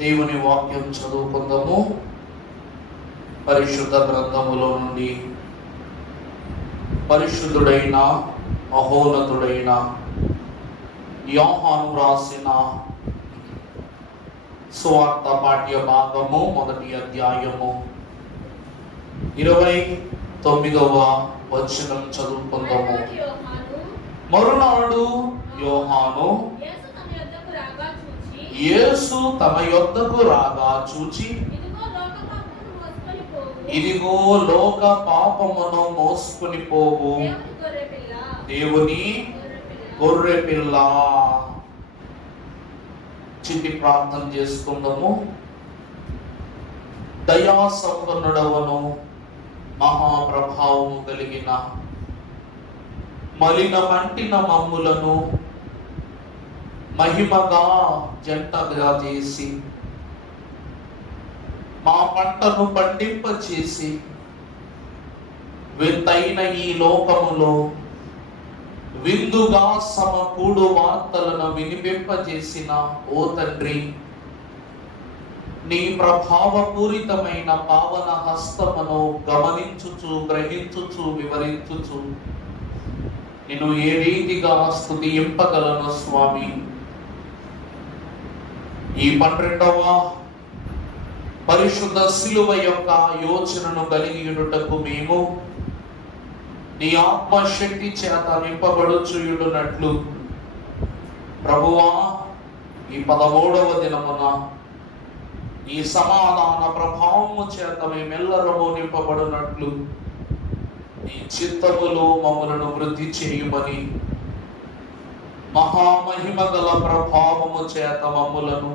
దేవుని వాక్యం చదువుకుందాము. పరిశుద్ధ గ్రంథములో నుండి పరిశుద్ధుడైన మహోన్నతుడైన యోహాను రాసిన సువార్త పాఠ్య భాగము 1వ అధ్యాయము 29వ వచనం చదువుకుందాము. మరునాడు యోహాను యేసు తమ యొద్దకు రాగా చూచి, ఇదిగో లోక పాపమును మోసుకొని పోవు దేవుని గొర్రె పిల్ల. చిట్టి ప్రార్థన చేసుకుందాము. దయా సంపన్నుడవను మహాప్రభావము కలిగిన మలిన మంటిన మమ్ములను మహిమగా జంటగా చేసి మా పంటను పండింపచేసి వింతైన ఈ లోకములో విందుగా సమకూడు వార్తలను వినిపింపజేసిన ఓ తండ్రి, నీ ప్రభావపూరితమైన పావన హస్తమును గమనించుచు గ్రహించుచు వివరించుచు నేను ఏ రీతిగా స్తుతింపగలను స్వామి. ఈ 12వ పరిశుద్ధ శిలువ యొక్క యోచనను కలిగి ఉండుటకు మేము నీ ఆత్మశక్తి చేత నింపబడుచుయుడునట్లు ప్రభువా, ఈ 13వ దినమున ఈ సమాధాన ప్రభావము చేత మేమెల్లరము నింపబడినట్లు నీ చిత్తములో మమ్మలను వృద్ధి చేయుమని, మహామహిమ గల ప్రభావము చేత మమ్ములను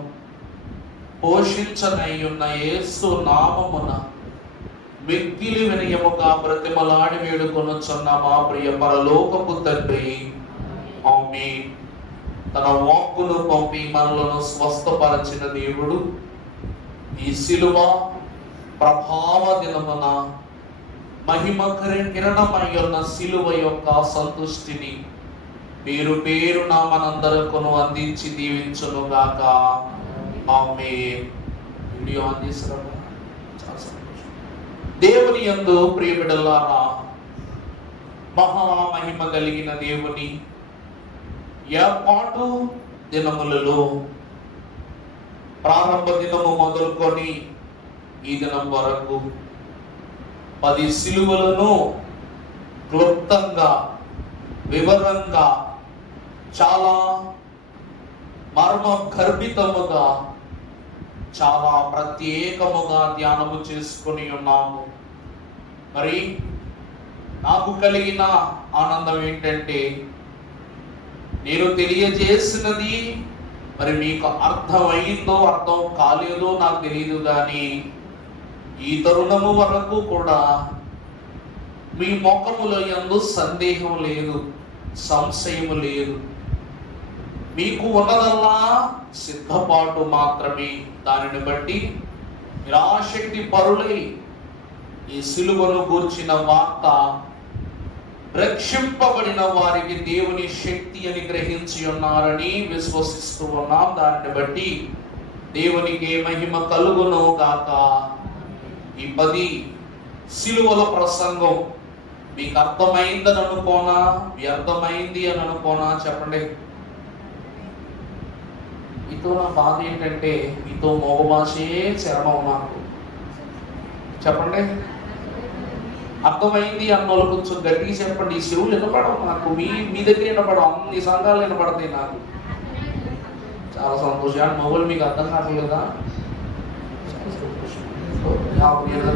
పోషించనయ్యున్న యేసు నామమున మిక్కిలి వినయముగా బ్రతిమలాడి వేడుకొనుచున్న మా ప్రియ పరలోకపు తండ్రి, ఆమేన్. తన వాక్కును పంపి మనలను స్వస్థపరచిన దేవుడు ఈ శిలువ ప్రభావ దినమున మహిమ కిరణమయ్యున్న శిలువ యొక్క సంతుష్టిని పేరు పేరున మనందరకును అందించి దీవించును గాక. ఆమేన్. వీడియో ఆన్ చేసిరా. చాలా సంతోషం. దేవుని యందు ప్రియ బిడ్డలారా, మహామహిమ కలిగిన దేవుని ఏర్పాటు దినములలో ప్రారంభ దినము మొదలుకొని ఈ దినం వరకు 10 శిలువలను క్లుప్తంగా వివరంగా చాలా మర్మ గర్భితముగా చాలా ప్రత్యేకముగా ధ్యానము చేసుకొని ఉన్నాము. మరి నాకు కలిగిన ఆనందం ఏంటంటే, నేను తెలియజేసినది మరి మీకు అర్థమైందో అర్థం కాలేదో నాకు తెలియదు, కానీ ఈ తరుణము వరకు కూడా మీ ముఖములో యందు సందేహం లేదు, సంశయము లేదు. మీకు ఉన్నదల్లా సిద్ధపాటు మాత్రమే. దానిని బట్టి మీరు ఆసక్తి పరులై ఈ సిలువను గూర్చిన వార్త రక్షింపబడిన వారికి దేవుని శక్తి అని గ్రహించి ఉన్నారని విశ్వసిస్తూ ఉన్నాం. దానిని బట్టి దేవునికి మహిమ కలుగును గాక. ఈ 10 సిలువల ప్రసంగం మీకు అర్థమైందని అనుకోనా, వ్యర్థమైంది అని అనుకోనా? చెప్పండి. మీతో నా బాధ ఏంటంటే, మీతో మోగ భాషే చరణం నాకు. చెప్పండి. అర్థమైంది అన్నోళ్ళు కొంచెం గట్టిగా చెప్పండి. ఈ చెవులు వినపడవు నాకు, మీ దగ్గర వినపడవు, అన్ని సంఘాలు వినపడతాయి నాకు. చాలా సంతోషం. మొబైల్ మీకు అర్థం కావట్లేదా?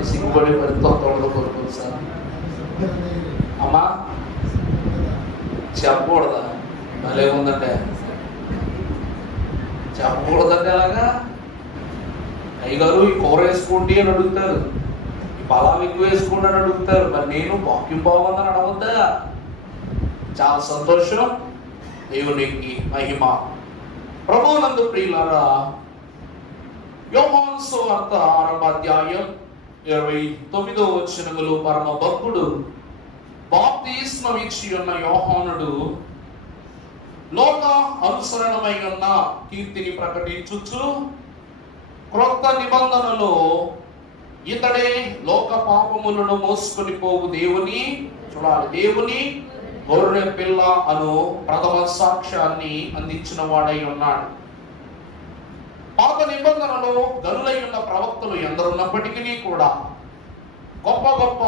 సిగ్గుపడే పరిస్థితులు కోరుకోరు సార్. అమ్మా చెప్పకూడదా? భలే ఉందంటే చెప్పకూడదంటే అలాగా. అయ్యగారు ఈ కూర వేసుకోండి అని అడుగుతారు, ఈ పలావ్ ఎక్కువ వేసుకోండి అని అడుగుతారు. మరి నేను వాక్యం బాగుందని అడగద్దా? చాలా సంతోషం. దేవునికి మహిమ. ప్రభువునందు ప్రియులారా, యోహాను సువార్త 6వ అధ్యాయం 29వ వచనములో పరమ భక్తుడు బాప్తిస్మం ఇచ్చి ఉన్న యోహానుడు లోక అనుసరణమై ఉన్న కీర్తిని ప్రకటించుచు క్రొత్త నిబంధనలో ఇతడే లోక పాపములను మోసుకొని పోవు దేవుని, చూడాలి, దేవుని గొర్రె పిల్ల అను ప్రథమ సాక్ష్యాన్ని అందించిన వాడై ఉన్నాడు. పాత నిబంధనలో గనులై ఉన్న ప్రవక్తలు ఎందరున్నప్పటికీ కూడా, గొప్ప గొప్ప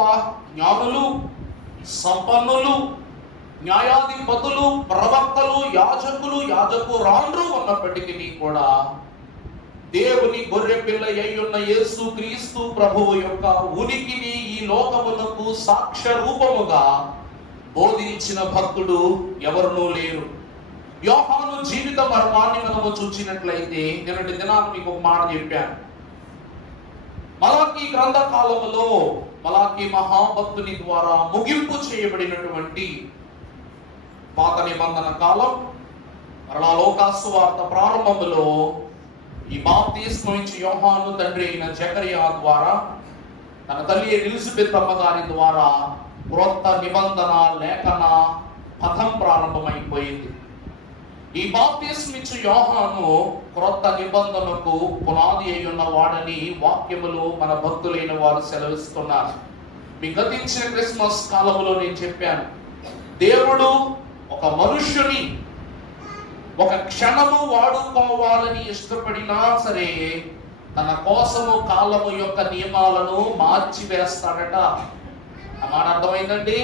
జ్ఞానులు, సంపన్నులు, న్యాయాధిపతులు, ప్రవక్తలు, యాజకులు, యాజకురాండ్రు ఉన్నప్పటికీ కూడా దేవుని గొర్రె పిల్ల అయ్యున్న యేసు క్రీస్తు ప్రభువు యొక్క ఉనికిని ఈ లోకమునకు సాక్ష్య రూపముగా బోధించిన భక్తుడు ఎవరునూ లేరు. యోహాను జీవిత మర్మాన్ని మనము చూసినట్లయితే, నిన్నటి దినాన్ని మీకు ఒక మాట చెప్పాను. మలాకీ గ్రంథ కాలములో మలాకీ మహాభక్తుని ద్వారా ముగింపు చేయబడినటువంటి పాత నిబంధన కాలం, మరలా లోకాసు వార్త ప్రారంభములో ఈ బాప్తిస్మం ఇచ్చి యోహాను తండ్రి అయిన జకరియా ద్వారా, తన తల్లి ఎలిజబెత్ అమ్మగారి ద్వారా క్రొత్త నిబంధన లేఖన పథం ప్రారంభమైపోయింది. ఈ బాప్తిస్మం ఇచ్చి యోహాను క్రొత్త నిబంధనకు పునాది అయి ఉన్న వాడని వాక్యములు మన భక్తులైన వారు సెలవిస్తున్నారు. మీ గతించిన క్రిస్మస్ కాలంలో నేను చెప్పాను, దేవుడు ఒక మనుష్యుని ఒక క్షణము వాడుకోవాలని ఇష్టపడినా సరే తన కోసము కాలము యొక్క నియమాలను మార్చి వేస్తాడట. ఆ మాట అర్థమైందండి?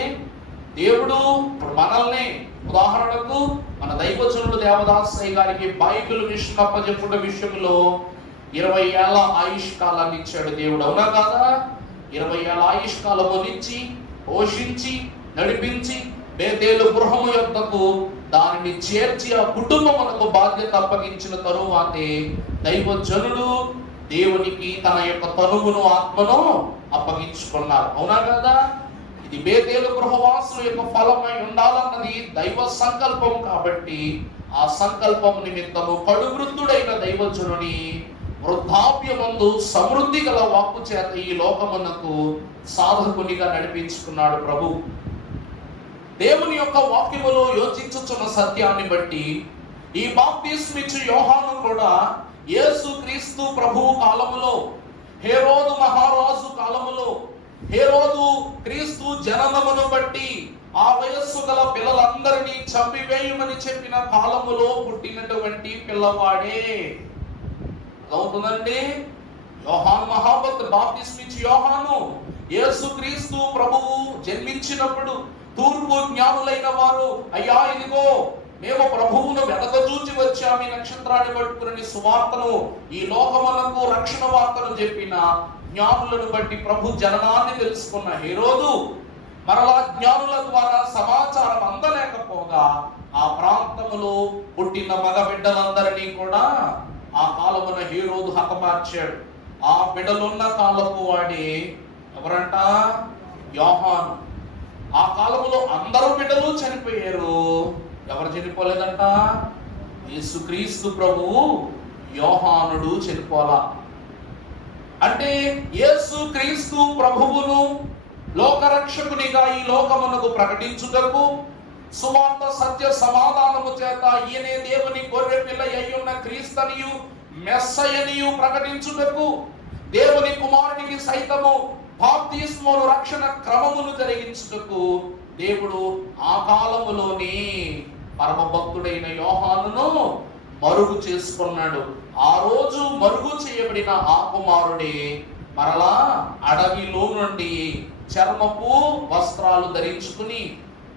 దేవుడు ఇప్పుడు మనల్ని, ఉదాహరణకు మన దైవజనుడు దేవదాసయ్య గారికి బైబిల్ మిషన్ అప్పచెప్పుట విషయంలో 20 ఏళ్ల ఆయుష్ కాలాన్ని ఇచ్చాడు దేవుడు, అవునా కాదా? 20 ఏళ్ల ఆయుష్ కాలము నుంచి పోషించి నడిపించి బేతేలు గృహము యొద్దకు దానిని చేర్చి ఆ కుటుంబమునకు బాధ్యత అప్పగించిన తరువాతే దైవజనుడు దేవునికి తన యొక్క తనువును, ఆత్మను అప్పగించుకున్నారు, అవునా కదా? ఇది బేతేలు గృహవాసుల యొక్క ఫలమై ఉండాలన్నది దైవ సంకల్పం. కాబట్టి ఆ సంకల్పం నిమిత్తము కడువృద్ధుడైన దైవజనుని వృద్ధాప్యమందు సమృద్ధి గల వాక్కు చేత ఈ లోకమునకు సాధకునిగా నడిపించుకున్నాడు ప్రభు. దేవుని యొక్క వాక్యములో యోచించుచున్న సత్యాన్ని బట్టి ఈ బాప్తిస్మం ఇచ్చు యోహాను కూడా యేసు క్రీస్తు ప్రభువు కాలములో, హేరోదు మహారాజు కాలములో, హేరోదు క్రీస్తు జననమును బట్టి ఆ వయస్సు గల పిల్లలందరినీ చంపివేయమని చెప్పిన కాలములో పుట్టినటువంటి పిల్లవాడే. అవుతుందండి? యోహాను మహాభక్తుడు, బాప్తిస్మం ఇచ్చు యోహాను యేసు క్రీస్తు ప్రభువు జన్మించినప్పుడు తూర్పు జ్ఞానులైన వారు, అయ్యా ఇదిగో మేము ప్రభువును వెనకజూచి వచ్చాము ఈ నక్షత్రాన్ని పట్టుకుని సువార్తను, ఈ లోకమునకు రక్షణ వార్తను చెప్పిన జ్ఞానులను బట్టి ప్రభు జననాన్ని తెలుసుకున్న హేరోదు మరలా జ్ఞానుల ద్వారా సమాచారం అందలేకపోగా ఆ ప్రాంతములో పుట్టిన మగ బిడ్డలందరినీ కూడా ఆ కాలమున హేరోదు హతమార్చాడు. ఆ బిడ్డలున్న కాలపు వాడే ఎవరంట? యోహాను. ఆ కాలములో అందరూ బిడ్డలు చనిపోయారు. ఎవరు చనిపోలేదంట? యేసుక్రీస్తు ప్రభువు యోహానుడు చనిపోలా. అంటే యేసుక్రీస్తు ప్రభువును లోకరక్షకునిగా ఈ లోకమునకు ప్రకటించుటకు, సువార్త సత్య సమాధానము చేత ఈయనే దేవుని గొర్రె పిల్ల అయ్యున్న క్రీస్తనియు మెస్సయనియు ప్రకటించుటకు, దేవుని కుమారునికి సైతము బాప్తిస్మము రక్షణ క్రమమును జరిగించుటకు దేవుడు ఆ కాలములోని పరమ భక్తుడైన యోహానును మరుగు చేసుకున్నాడు. ఆ రోజు మరుగు చేయబడిన ఆ కుమారుడే మరలా అడవిలో నుండి చర్మపు వస్త్రాలు ధరించుకుని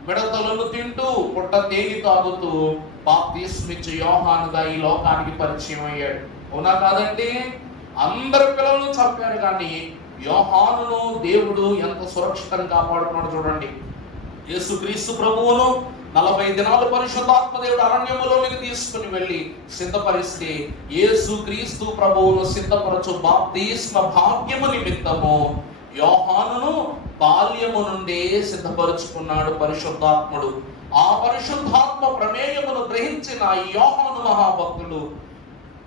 మిడతలను తింటూ పుట్ట తేనె తాగుతూ బాప్తిస్మం ఇచ్చు యోహానుగా ఈ లోకానికి పరిచయం అయ్యాడు, అవునా కాదండి? అందరు పిల్లలను చంపారు, కానీ యోహానును దేవుడు ఎంత సురక్షితంగా కాపాడుకున్నాడు చూడండి. యేసుక్రీస్తు ప్రభువును 40 దినాలు పరిశుద్ధాత్మ దేవుడు అరణ్యములోనికి తీసుకుని వెళ్ళి సిద్ధపరిస్తే యేసుక్రీస్తు ప్రభువును సిద్ధపరచు బాప్తిస్మ భాగ్యము నిమిత్తము యోహానును బాల్యము నుండే సిద్ధపరుచుకున్నాడు పరిశుద్ధాత్ముడు. ఆ పరిశుద్ధాత్మ ప్రమేయమును గ్రహించిన ఈ యోహాను మహాభక్తుడు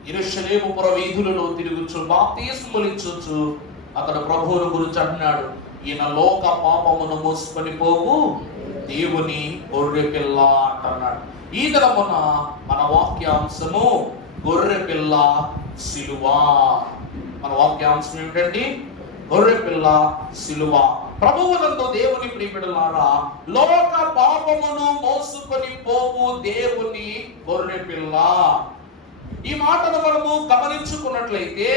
యెరూషలేము పుర వీధులలో తిరుగుచు బాప్తిస్మములిచ్చుచు అతడు ప్రభువును గురించి అంటున్నాడు, ఈయన లోక పాపమును మోసుకొని పోవు దేవుని గొర్రె పిల్ల అంటున్నాడు. ఈ దినమున మన వాక్యాంశము గొర్రె పిల్ల సిలువ. మన వాక్యాంశం ఏమిటండి? గొర్రె పిల్ల సిలువ. ప్రభువునందు దేవుని ప్రియబిడ్డలారా, లోక పాపమును మోసుకొని పోవు దేవుని గొర్రె పిల్ల. ఈ మాటను మనము గమనించుకున్నట్లయితే,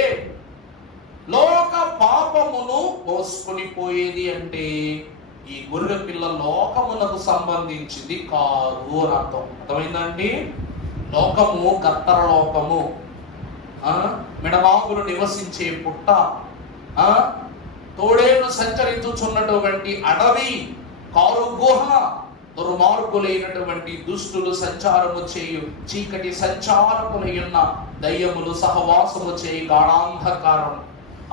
లోక పాపమును మోసుకొని పోయేది అంటే ఈ గొర్రె పిల్ల లోకమునకు సంబంధించింది కాదు అని అర్థం. అర్థమైందండి? లోకము కత్తర లోకము, మిడమాగులు నివసించే పుట్ట, తోడేళ్లు సంచరించుచున్నటువంటి అడవి, కారు గుహ, దుర్మార్గులైనటువంటి దుష్టులు సంచారము చేయు చీకటి సంచారకులైన దయ్యములు సహవాసము చేయి గాఢాంధకారం,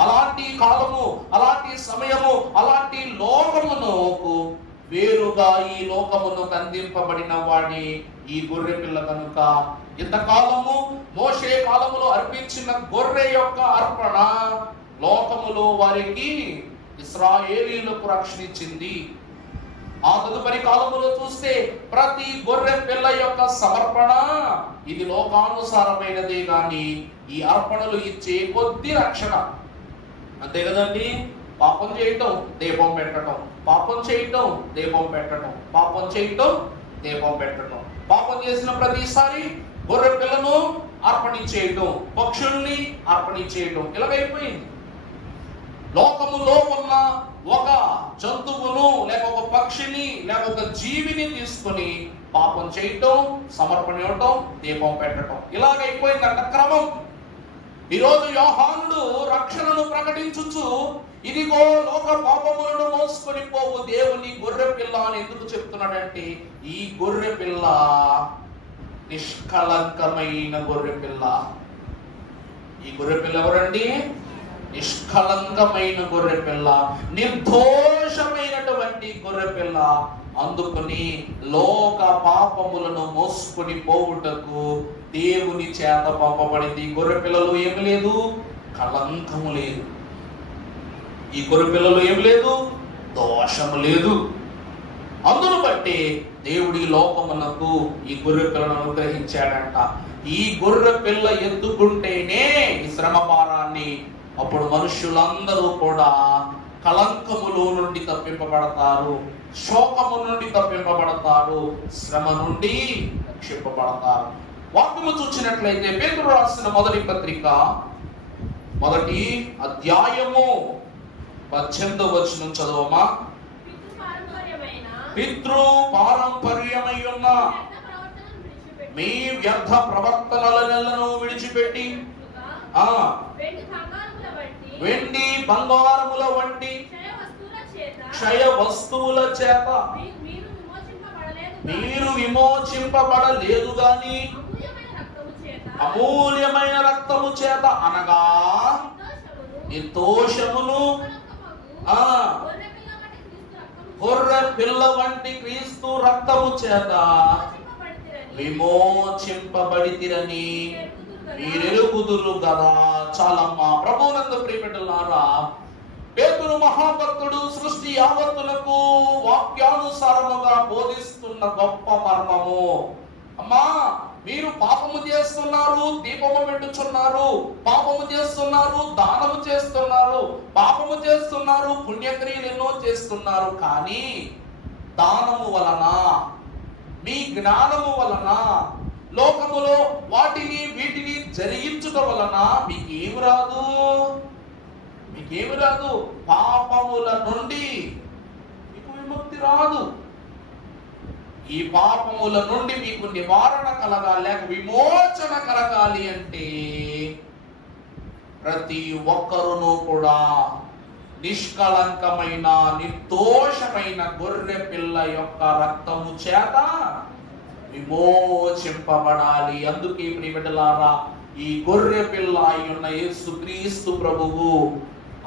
అలాంటి కాలము, అలాంటి సమయము, అలాంటి లోకమునకు వేరుగా ఈ లోకమును అందింపబడిన వాడి ఈ గొర్రె పిల్ల కనుక ఇంతకాలము మోషే కాలములో అర్పించిన గొర్రె యొక్క అర్పణ లోకములో వారికి ఇశ్రాయేలీయులకు రక్షణించింది. ఆ తదుపరి కాలములో చూస్తే ప్రతి గొర్రె పిల్ల యొక్క సమర్పణ ఇది లోకానుసారమైనదే గాని ఈ అర్పణలు ఇచ్చే కొద్ది రక్షణ. అంతే కదండి? పాపం చేయటం, దీపం పెట్టడం, పాపం చేయటం, దీపం పెట్టడం, పాపం చేయటం, దీపం పెట్టడం. పాపం చేసిన ప్రతిసారి గొర్రె పిల్లను అర్పణించేయటం, పక్షుల్ని అర్పణించేయటం, ఇలాగైపోయింది. లోకములో ఉన్న ఒక జంతువును లేక ఒక పక్షిని లేక ఒక జీవిని తీసుకొని పాపం చేయటం, సమర్పణ ఇవ్వటం, దీపం పెట్టడం, ఇలాగైపోయిందంట క్రమం. ఈరోజు యోహానుడు రక్షణను ప్రకటించుచు ఇదిగో లోక పాపములను మోసుకొని పోవు దేవుని గొర్రె పిల్ల అని ఎందుకు చెప్తున్నాడంటే, ఈ గొర్రె పిల్ల నిష్కలంకమైన గొర్రె పిల్ల. ఈ గొర్రె పిల్ల ఎవరండి? నిష్కలంకమైన గొర్రె పిల్ల, నిర్దోషమైనటువంటి గొర్రె పిల్ల. అందుకని లోక పాపములను మోసుకొని పోవుటకు దేవుని చేత పంపబడింది. గొర్రె పిల్లలు ఏమి లేదు? కలంకము లేదు. ఈ గొర్రె పిల్లలు ఏమి లేదు? దోషము లేదు. అందును బట్టి దేవుడి లోకమునకు ఈ గొర్రె పిల్లను అనుగ్రహించాడంట. ఈ గొర్రె పిల్ల ఎత్తుకుంటేనే ఈ శ్రమ భారాన్ని అప్పుడు మనుష్యులందరూ కూడా కలంకములో నుండి తప్పింపబడతారు, శోకము నుండి తప్పింపబడతారు, శ్రమ నుండి రక్షింపబడతారు. వాక్యము చూసినట్లయితే పేతురు రాసిన మొదటి పత్రిక 1వ అధ్యాయము 18వ వచనం చదవమా. పితృ పారంపర్యమై ఉన్న మీ వ్యర్థ ప్రవర్తనలను విడిచిపెట్టి వెండి బంగారముల వంటి క్షయ వస్తువుల చేత మీరు విమోచింపబడలేదు గాని అమూల్యమైన రక్తము చేత, అనగా నిర్దోషమును గొర్రె పిల్ల వంటి క్రీస్తు రక్తము చేత విమోచింపబడితిరని మీరెరుగుదురు కదా. చాలమ్మా. ప్రభువునందు ప్రియబిడ్డలారా, పేతురు మహాభక్తుడు సృష్టి యావత్తులకు వాక్యానుసారముగా బోధిస్తున్న గొప్ప మర్మము. అమ్మా, మీరు పాపము చేస్తున్నారు, దీపము పెట్టుచున్నారు, పాపము చేస్తున్నారు, దానము చేస్తున్నారు, పాపము చేస్తున్నారు, పుణ్యక్రియలు ఎన్నో చేస్తున్నారు. కానీ దానము వలన, మీ జ్ఞానము వలన, లోకములో వాటిని వీటిని జరిగించుట వలన మీకేమి రాదు? మీకేమి రాదు? పాపముల నుండి మీకు విముక్తి రాదు. ఈ పాపముల నుండి మీకు నివారణ కలగాలి, లేక విమోచన కలగాలి అంటే ప్రతి ఒక్కరును కూడా నిష్కలంకమైన నిర్దోషమైన గొర్రె పిల్ల యొక్క రక్తము చేత విమోచింపబడాలి. అందుకే ప్రియబిడ్డలారా, ఈ గొర్రె పిల్ల అయ్యున్న యేసుక్రీస్తు ప్రభువు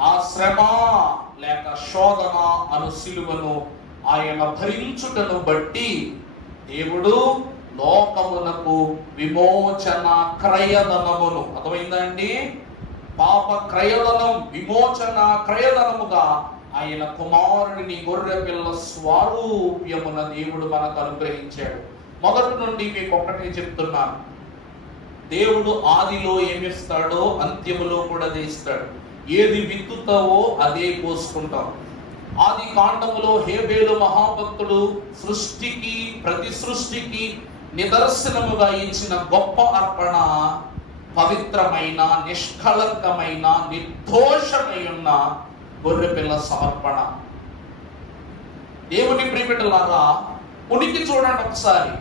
ఆ శ్రమ లేక శోధన అను సిలువను ఆయన భరించుటను బట్టి దేవుడు లోకమునకు విమోచన క్రయధనమును, అర్థమైందండి? పాప క్రయధనం, విమోచన క్రయధనముగా ఆయన కుమారుడిని గొర్రె పిల్ల స్వరూప్యమున దేవుడు మనకు అనుగ్రహించాడు. మొదటి నుండి మీకు ఒకటి చెప్తున్నాను. దేవుడు ఆదిలో ఏమిస్తాడో అంత్యములో కూడా అదే ఇస్తాడు. ఏది విత్తుతావో అదే కోసుకుంటావు. ఆది కాండములో హేబేలు మహాభక్తుడు సృష్టికి, ప్రతి సృష్టికి నిదర్శనముగా ఇచ్చిన గొప్ప అర్పణ పవిత్రమైన, నిష్కళంకమైన, నిర్దోషమైన గొర్రెపిల్ల సమర్పణ. దేవుని ప్రియబిడ్డలారా, ఉనికి చూడండి ఒకసారి.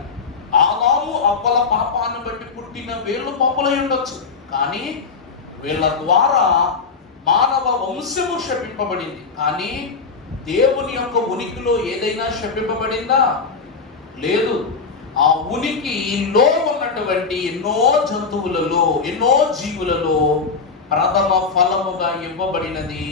ఆదాము అవ్వల పాపాన్ని బట్టి పుట్టిన వీళ్ళు పాపులై ఉండొచ్చు, కానీ వీళ్ళ ద్వారా మానవ వంశము శపింపబడింది. కానీ దేవుని యొక్క ఉనికిలో ఏదైనా శపింపబడిందా? లేదు. ఆ ఉనికిలో ఉన్నటువంటి ఎన్నో జంతువులలో, ఎన్నో జీవులలో ప్రథమ ఫలముగా ఇవ్వబడినది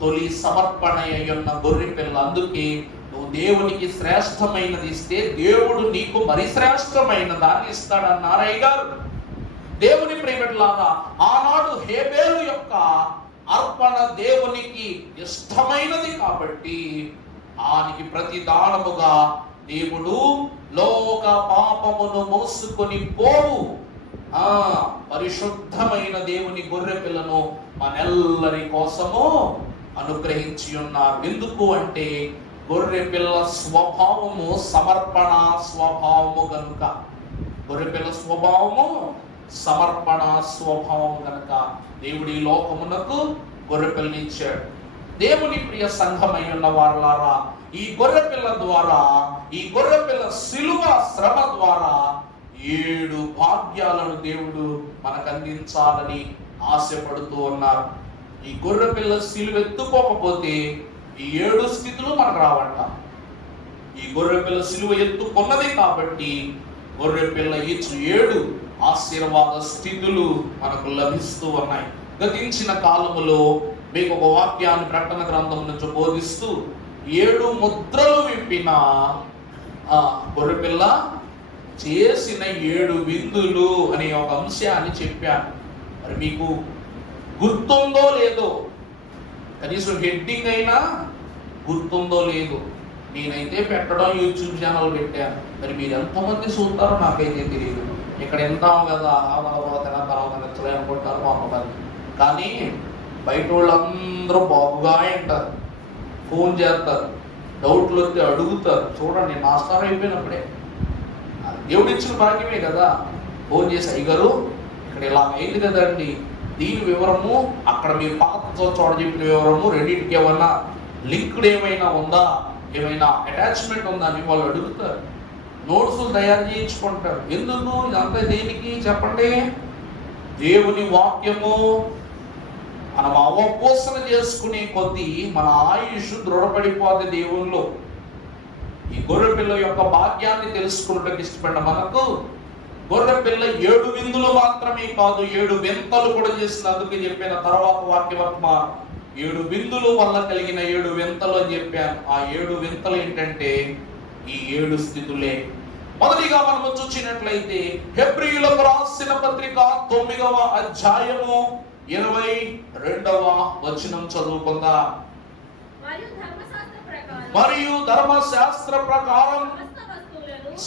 తొలి సమర్పణ అయ్యున్న గొర్రె పిల్ల. అందుకే నువ్వు దేవునికి శ్రేష్టమైనది ఇస్తే దేవుడు నీకు మరి శ్రేష్టమైన దాన్ని ఇస్తాడన్నారు అయ్యగారు. దేవుని ప్రియబిడ్డలారా, ఆనాడు హేబేలు యొక్క అర్పణ దేవునికి ఇష్టమైనది కాబట్టి ఆనికి ప్రతిదానముగా దేవుడు లోక పాపమును మోసుకొని పోవు పరిశుద్ధమైన దేవుని గొర్రె పిల్లను మనెల్లరి కోసము అనుగ్రహించి ఉన్నారు. ఎందుకు అంటే గొర్రె పిల్ల స్వభావము సమర్పణ స్వభావము కనుక. గొర్రె పిల్ల స్వభావము సమర్పణ స్వభావం కనుక దేవుడి లోకమునకు గొర్రె పిల్లని ఇచ్చాడు. దేవుని ప్రియ సంఘమై ఉన్న వారలారా, ఈ గొర్రె పిల్ల ద్వారా, ఈ గొర్రె పిల్ల శిలువ శ్రమ ద్వారా 7 భాగ్యాలను దేవుడు మనకు అందించాలని ఆశపడుతూ ఉన్నారు. ఈ గొర్రె పిల్ల శిలువ ఎత్తుకోకపోతే ఈ 7 స్థితులు మనకు రావంట. ఈ గొర్రె పిల్ల శిలువ ఎత్తుకున్నది కాబట్టి గొర్రె పిల్ల ఇచ్చు 7 ఆశీర్వాద స్థితులు మనకు లభిస్తూ ఉన్నాయి. గతించిన కాలములో మీకు ఒక వాక్యాన్ని ప్రకటన గ్రంథం నుంచి బోధిస్తూ 7 ముద్రలు విప్పిన గొర్రెపిల్ల చేసిన 7 విందులు అనే ఒక అంశాన్ని చెప్పాను. మరి మీకు గుర్తుందో లేదో, కనీసం హెడ్డింగ్ అయినా గుర్తుందో లేదో. నేనైతే పెట్టడం యూట్యూబ్ ఛానల్ పెట్టాను. మరి మీరు ఎంతమంది చూస్తారో నాకైతే తెలియదు. ఇక్కడ వింటాము కదా, తర్వాత నచ్చలే అనుకుంటారు కొంతమంది. కానీ బయట వాళ్ళందరూ బాబుగా వింటారు, ఫోన్ చేస్తారు, డౌట్లు వస్తే అడుగుతారు. చూడండి, నాస్టార్ అయిపోయినప్పుడే దేవుడు ఇచ్చిన భాగ్యమే కదా. ఫోన్ చేసి, అయ్యగారు ఇక్కడ ఇలా అయింది కదండి, దీని వివరము, అక్కడ మీరు పాత చోట చెప్పిన వివరము, రెండింటికి ఏమన్నా లింక్డ్ ఏమైనా ఉందా, ఏమైనా అటాచ్మెంట్ ఉందా అని వాళ్ళు అడుగుతారు. నోట్స్లు తయారు చేయించుకుంటారు. ఎందుకు ఇదంతా దేనికి చెప్పండి? దేవుని వాక్యము మనం అవపోసన చేసుకునే కొద్దీ మన ఆయుష్ దృఢపడిపోతే దేవునిలో. ఈ గొర్రెపిల్ల యొక్క భాగ్యాన్ని తెలుసుకున్నట్టుకు ఇష్టపడిన మనకు గొర్రెపిల్ల 7 విందులు మాత్రమే కాదు, 7 వింతలు కూడా చేసినందుకు చెప్పిన తర్వాత వాక్యవర్మ 7 విందులు వల్ల కలిగిన 7 వింతలు అని చెప్పాను. ఆ 7 వింతలు ఏంటంటే ఈ 7 స్థితులే. మొదటిగా మనం చూసినట్లయితే హెబ్రీయులకు రాసిన పత్రిక 9వ అధ్యాయము 22వ వచనం చదువుకుందాం. మరియు ధర్మశాస్త్ర ప్రకారం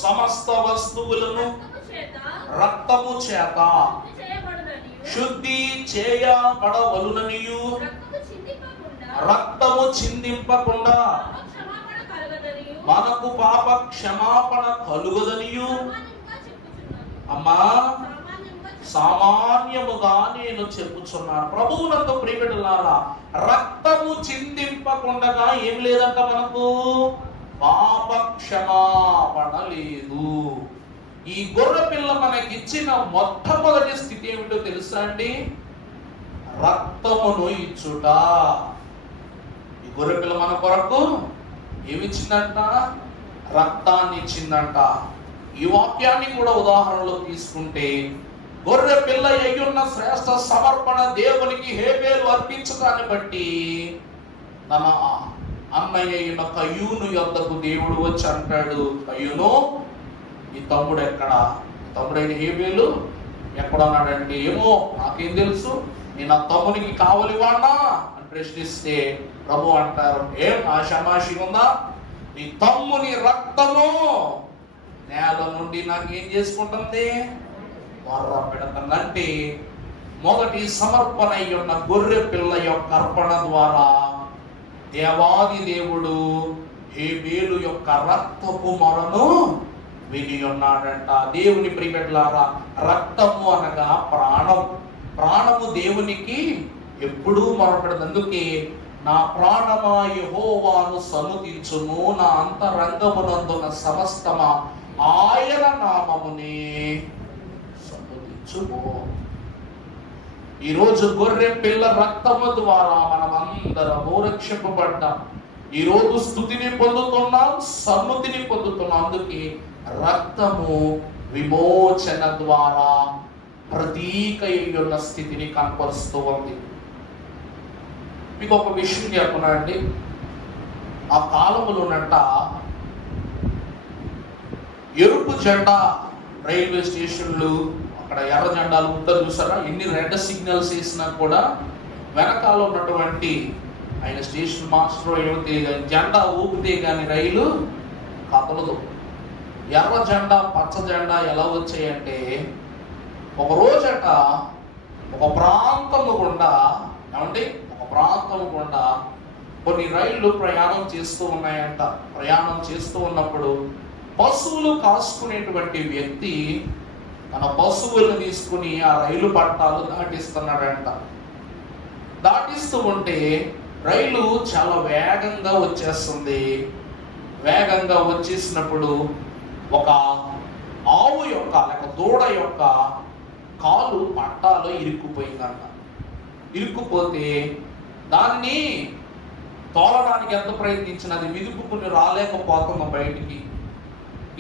సమస్త వస్తువులను రక్తము చేత శుద్ధి చేయబడవలెననియు, రక్తము చిందింపకుండా మనకు పాప క్షమాపణ కలుగదనియు అమ్మా సామాన్యముగా నేను చెప్పుచున్నాను. ప్రభువునందు ప్రియబిడ్డలారా, రక్తము చిందింపకుండా ఏం లేదంట, మనకు పాప క్షమాపణ లేదు. ఈ గొర్రె పిల్ల మనకిచ్చిన మొట్టమొదటి స్థితి ఏమిటో తెలుసా అండి? రక్తమును ఇచ్చుట. ఈ గొర్రె పిల్ల మన కొరకు ఏమిచ్చిందంట? రక్తాన్ని ఇచ్చిందంట. ఈ వాక్యాన్ని కూడా ఉదాహరణలో తీసుకుంటే, గొర్రె పిల్ల అయ్యున్న శ్రేష్ఠ సమర్పణ దేవునికి హేబేలు అర్పించడాన్ని బట్టి తన అన్నయ్య అయిన కయ్యూను యొద్దకు దేవుడు వచ్చి అంటాడు, కయ్యూను, ఈ తమ్ముడు ఎక్కడా? తమ్ముడైన హేబేలు ఎక్కడున్నాడంటే, ఏమో నాకేం తెలుసు, నేను ఆ తమ్మునికి కావలి వాడినా అని ప్రశ్నిస్తే ప్రభు అంటారు, ఏం ఆషామాషి ఉందా? నీ తమ్ముని రక్తము నేల నుండి నాకేం చేసుకుంటుంది? వర్ర పెడతానంటే మొదటి సమర్పణ అయ్యున్న గొర్రె పిల్ల యొక్క అర్పణ ద్వారా దేవాది దేవుడు హేబేలు యొక్క రక్తపు మొరను విని ఉన్నాడంట. దేవుని ప్రియబిడ్డలారా, రక్తము అనగా ప్రాణం. ప్రాణము దేవునికి ఎప్పుడూ మొరపెడదు. అందుకే నా ప్రాణమా యెహోవాను సన్నుతించుము, నా అంతరంగమునందున సమస్తమా ఆయన నామమునే సన్నుతించుము. ఈరోజు గొర్రె పిల్ల రక్తము ద్వారా మనం అందరము రక్షింపబడ్డాం. ఈరోజు స్తుతిని పొందుతున్నాం, సన్నుతిని పొందుతున్నాం. అందుకే రక్తము విమోచన ద్వారా ప్రతీక అయ్యున్న స్థితిని కనపరుస్తూ ఉంది. మీకు ఒక విషయం చెప్పనా అండి, ఆ కాలములోనంట ఎరుపు జెండా రైల్వే స్టేషన్లు, అక్కడ ఎర్ర జెండాలు ఉంటారు చూసారా, ఎన్ని రెడ్ సిగ్నల్స్ వేసినా కూడా వెనకాల ఉన్నటువంటి ఆయన స్టేషన్ మాస్టర్ ఏమితే జెండా ఊపితే కానీ రైలు కదలదు. ఎర్ర జెండా పచ్చ జెండా ఎలా వచ్చాయంటే, ఒక రోజట ఒక ప్రాంతము గుండా కొన్ని రైళ్లు ప్రయాణం చేస్తూ ఉన్నాయంట. ప్రయాణం చేస్తూ ఉన్నప్పుడు పశువులు కాసుకునేటువంటి వ్యక్తి తన పశువులను తీసుకుని ఆ రైలు పట్టాలు దాటిస్తున్నాడంట. దాటిస్తూ ఉంటే రైలు చాలా వేగంగా వచ్చేస్తుంది. వేగంగా వచ్చేసినప్పుడు ఒక ఆవు యొక్క లేక దూడ యొక్క కాలు పట్టాలో ఇరుక్కుపోయిందంట. ఇరుక్కుపోతే దాన్ని తోలడానికి ఎంత ప్రయత్నించినా అది విదుపుకుని రాలేకపోతుంది బయటికి.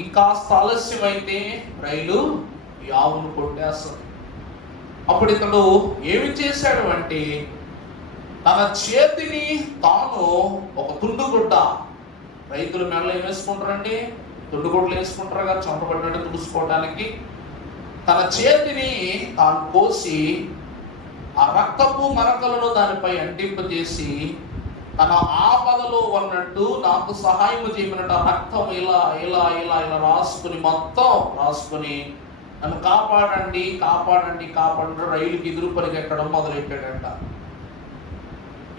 ఇంకాస్త ఆలస్యమైతే రైలు ఈ ఆవును కొట్టేస్తుంది. అప్పుడు ఇతడు ఏమి చేశాడు అంటే, తన చేతిని తాను ఒక తుండుగుడ్డ, రైతులు మెడలో ఏం వేసుకుంటారండి, తుండుగుడ్డలు వేసుకుంటారు కదా చంపబడినట్టు తుడుచుకోవడానికి, తన చేతిని తాను కోసి ఆ రక్తపు మరకలను దానిపై అంటింపజేసి తన ఆపదలో ఉన్నట్టు నాకు సహాయం చేయమన్నట్టు రక్తం ఇలా ఇలా ఇలా ఇలా రాసుకుని మొత్తం రాసుకుని నన్ను కాపాడండి కాపాడండి కాపాడండి రైలుకి ఎదురు పరిగెక్కడం మొదలెట్టాడంట.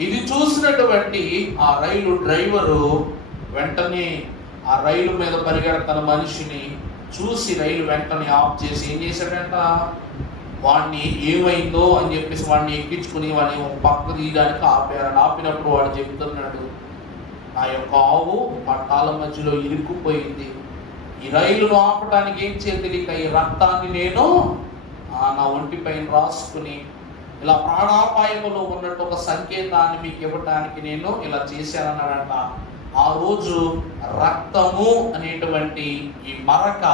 ఇది చూసినటువంటి ఆ రైలు డ్రైవరు వెంటనే ఆ రైలు మీద పరిగెడుతున్న మనిషిని చూసి రైలు వెంటనే ఆఫ్ చేసి ఏం చేశాడంట, వాడిని ఏమైందో అని చెప్పేసి వాడిని ఎక్కించుకుని వాడిని ఒక పక్క తీయడానికి ఆపారు. ఆపినప్పుడు వాడు చెప్తున్నాడు, నా యొక్క ఆవు పట్టాల మధ్యలో ఇరుక్కుపోయింది, ఈ రైలును ఆపడానికి ఏం చేతిక ఈ రక్తాన్ని నేను నా ఒంటి పైన రాసుకుని ఇలా ప్రాణాపాయములో ఉన్నట్టు ఒక సంకేతాన్ని మీకు ఇవ్వడానికి నేను ఇలా చేశానన్నాడంట. ఆ రోజు రక్తము అనేటువంటి ఈ మరక,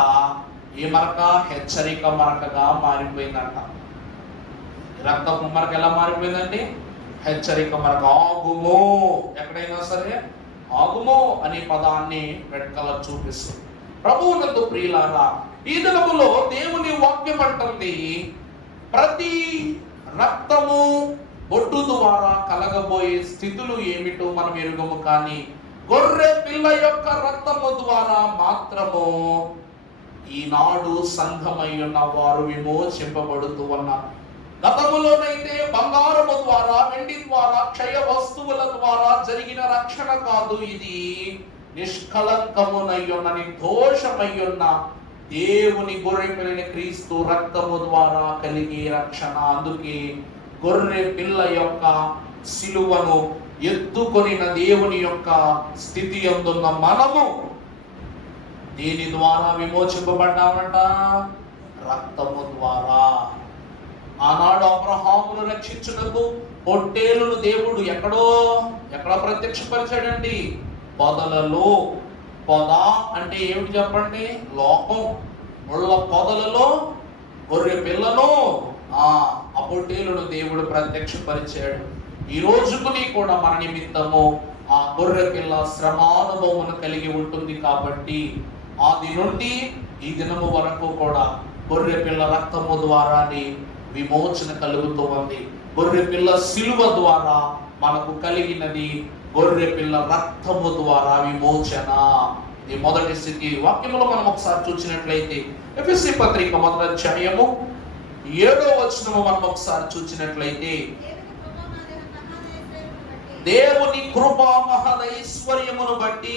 ఈ మరక హెచ్చరిక మరకగా మారిపోయిందంట. రక్తపు మరక ఎలా మారిపోయిందండి, హెచ్చరిక మరక. ఆగుము, ఎక్కడైనా సరే ఆగుము అనే పదాన్ని రెడ్ కలర్ చూపిస్తుంది. ప్రభువునందు ప్రియులారా, ఈ దినములో దేవుని వాక్యం అంటుంది, ప్రతి రక్తము బొట్టు ద్వారా కలగబోయే స్థితులు ఏమిటో మనం ఎరుగము, కానీ గొర్రె పిల్ల యొక్క రక్తము ద్వారా మాత్రము ఈనాడు సంఘమై ఉన్న వారు విమోచింపబడుతూ ఉన్నారు. గతములోనైతే బంగారము ద్వారా, వెండి ద్వారా, క్షయ వస్తువుల ద్వారా జరిగిన రక్షణ కాదు, ఇది నిష్కలంకమునయ్యున్న నిర్దోషమయ్యున్న దేవుని గొర్రె పిల్లని క్రీస్తు రక్తము ద్వారా కలిగే రక్షణ. అందుకే గొర్రె పిల్ల యొక్క సిలువను ఎత్తుకొనిన దేవుని యొక్క స్థితి అందున్న మనము దీని ద్వారా విమోచింపబడ్డామంట, రక్తము ద్వారా. ఆనాడు అబ్రహామును రక్షించుటకు పొట్టేలును దేవుడు ఎక్కడ ప్రత్యక్షపరిచాడండి, పొదలలో. పొద అంటే ఏమిటి చెప్పండి, లోకం. ముళ్ళ పొదలలో గొర్రె పిల్లను ఆ పొట్టేలును దేవుడు ప్రత్యక్షపరిచాడు. ఈ రోజుకుని కూడా మన నిమిత్తము ఆ గొర్రె పిల్ల శ్రమానుభవమును కలిగి ఉంటుంది. కాబట్టి ఆది నుండి ఈ దినము వరకు కూడా గొర్రె పిల్ల రక్తము ద్వారానే విమోచన కలుగుతూ ఉంది. గొర్రె పిల్ల సిలువ ద్వారా మనకు కలిగినది గొర్రె పిల్ల రక్తము ద్వారా విమోచన. ఇది మొదటి స్థితి. వాక్యములో మనం ఒకసారి చూసినట్లయితే ఎఫెసీ పత్రిక 1వ అధ్యాయము 7వ వచనము మనం ఒకసారి చూసినట్లయితే, దేవుని కృపా మహదైశ్వర్యమును బట్టి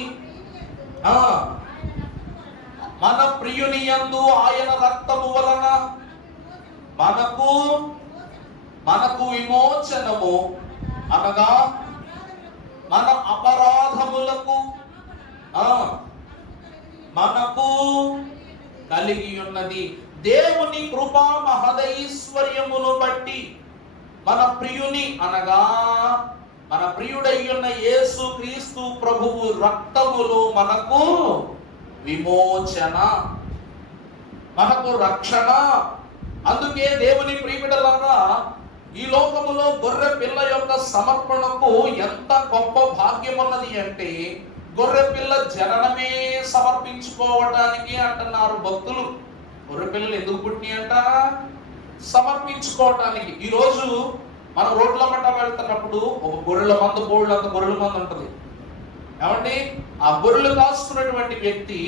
మన ప్రియుని యందు ఆయన రక్తము వలన మనకు విమోచనము అనగా మన అపరాధములకు మనకు కలిగి ఉన్నది. దేవుని కృపా మహదైశ్వర్యమును బట్టి మన ప్రియుని అనగా మన ప్రియుడయ్యున్న యేసు క్రీస్తు ప్రభువు రక్తములు మనకు విమోచన, మనకు రక్షణ. అందుకే దేవుని ప్రియబిడ్డలారా, ఈ లోకములో గొర్రె పిల్ల యొక్క సమర్పణకు ఎంత గొప్ప భాగ్యం ఉన్నది అంటే, గొర్రె పిల్ల జననమే సమర్పించుకోవటానికి అంటున్నారు భక్తులు. గొర్రె పిల్లలు ఎందుకు పుట్టినాయంట? సమర్పించుకోవటానికి. ఈరోజు మనం రోడ్ల మట్ట వెళ్తున్నప్పుడు ఒక గొర్రెల మంద, బోళ్ళు అంత గొర్రెల మంద ఉంటుంది. ఏమండి, ఆ గొర్రెలు కాస్తున్నటువంటి వ్యక్తి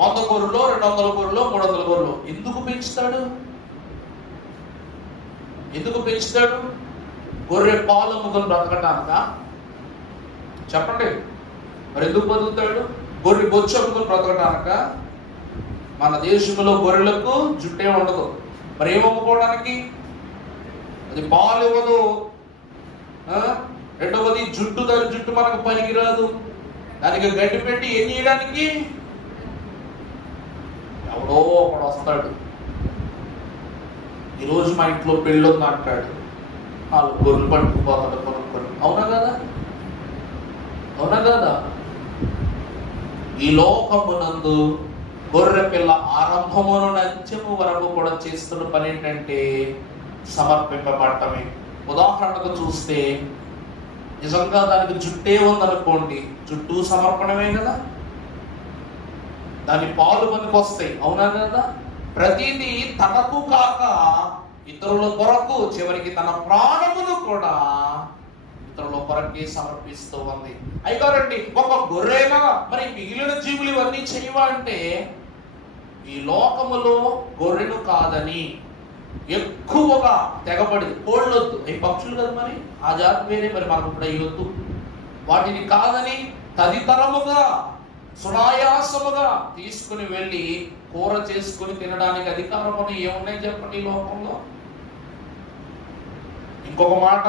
100 గొర్రెలు, 200 గొర్రెలు, 300 గొర్రెలు ఎందుకు పెంచుతాడు? గొర్రె పాలు అమ్ముకొని బ్రతకటానిక? చెప్పండి. మరి ఎందుకు బతుకుతాడు? గొర్రె బొచ్చు అమ్ముకొని బ్రతకటానిక? మన దేశంలో గొర్రెలకు జుట్టే ఉండదు. మరి ఏం అమ్ముకోవడానికి? అది పాలు ఇవ్వదు. రెండవది దాని జుట్టు మనకు పనికిరాదు. దానికి గడ్డి పెట్టి ఏం చేయడానికి? ఎవడో ఒకడు వస్తాడు, ఈరోజు మా ఇంట్లో పెళ్ళి ఉంది అంటాడు, వాళ్ళు గొర్రెలు పట్టుకుపోతాడు కొనుక్కొని. అవునా కదా? ఈ లోకమునందు గొర్రె పిల్ల ఆరంభమును అంత్యము వరకు కూడా చేస్తున్న పని ఏంటంటే సమర్పింపబడటమే. ఉదాహరణకు చూస్తే, నిజంగా దానికి జుట్టే ఉందనుకోండి, జుట్టు సమర్పణమే కదా. దాని పాలు మనకు వస్తాయి. అవునా కదా? ప్రతిదీ తనకు కాక ఇతరుల కొరకు, చివరికి తన ప్రాణమును కూడా ఇతరుల కొరకే సమర్పిస్తూ ఉంది. అయిగారండి, ఒక గొర్రెగా మరి మిగిలిన జీవులు ఇవన్నీ చేయవా అంటే, ఈ లోకములో గొర్రెను కాదని ఎక్కువగా తెగబడి, కోళ్ళొద్దు, అవి పక్షులు కదా, మరి ఆ జాతి వేరే, మరి మనకు కూడా అయ్యొద్దు, వాటిని కాదని తదితరముగా సునాయాసముగా తీసుకుని వెళ్ళి కూర చేసుకుని తినడానికి అధికారం అని ఏమున్నాయి చెప్పండి ఈ లోకంలో? ఇంకొక మాట,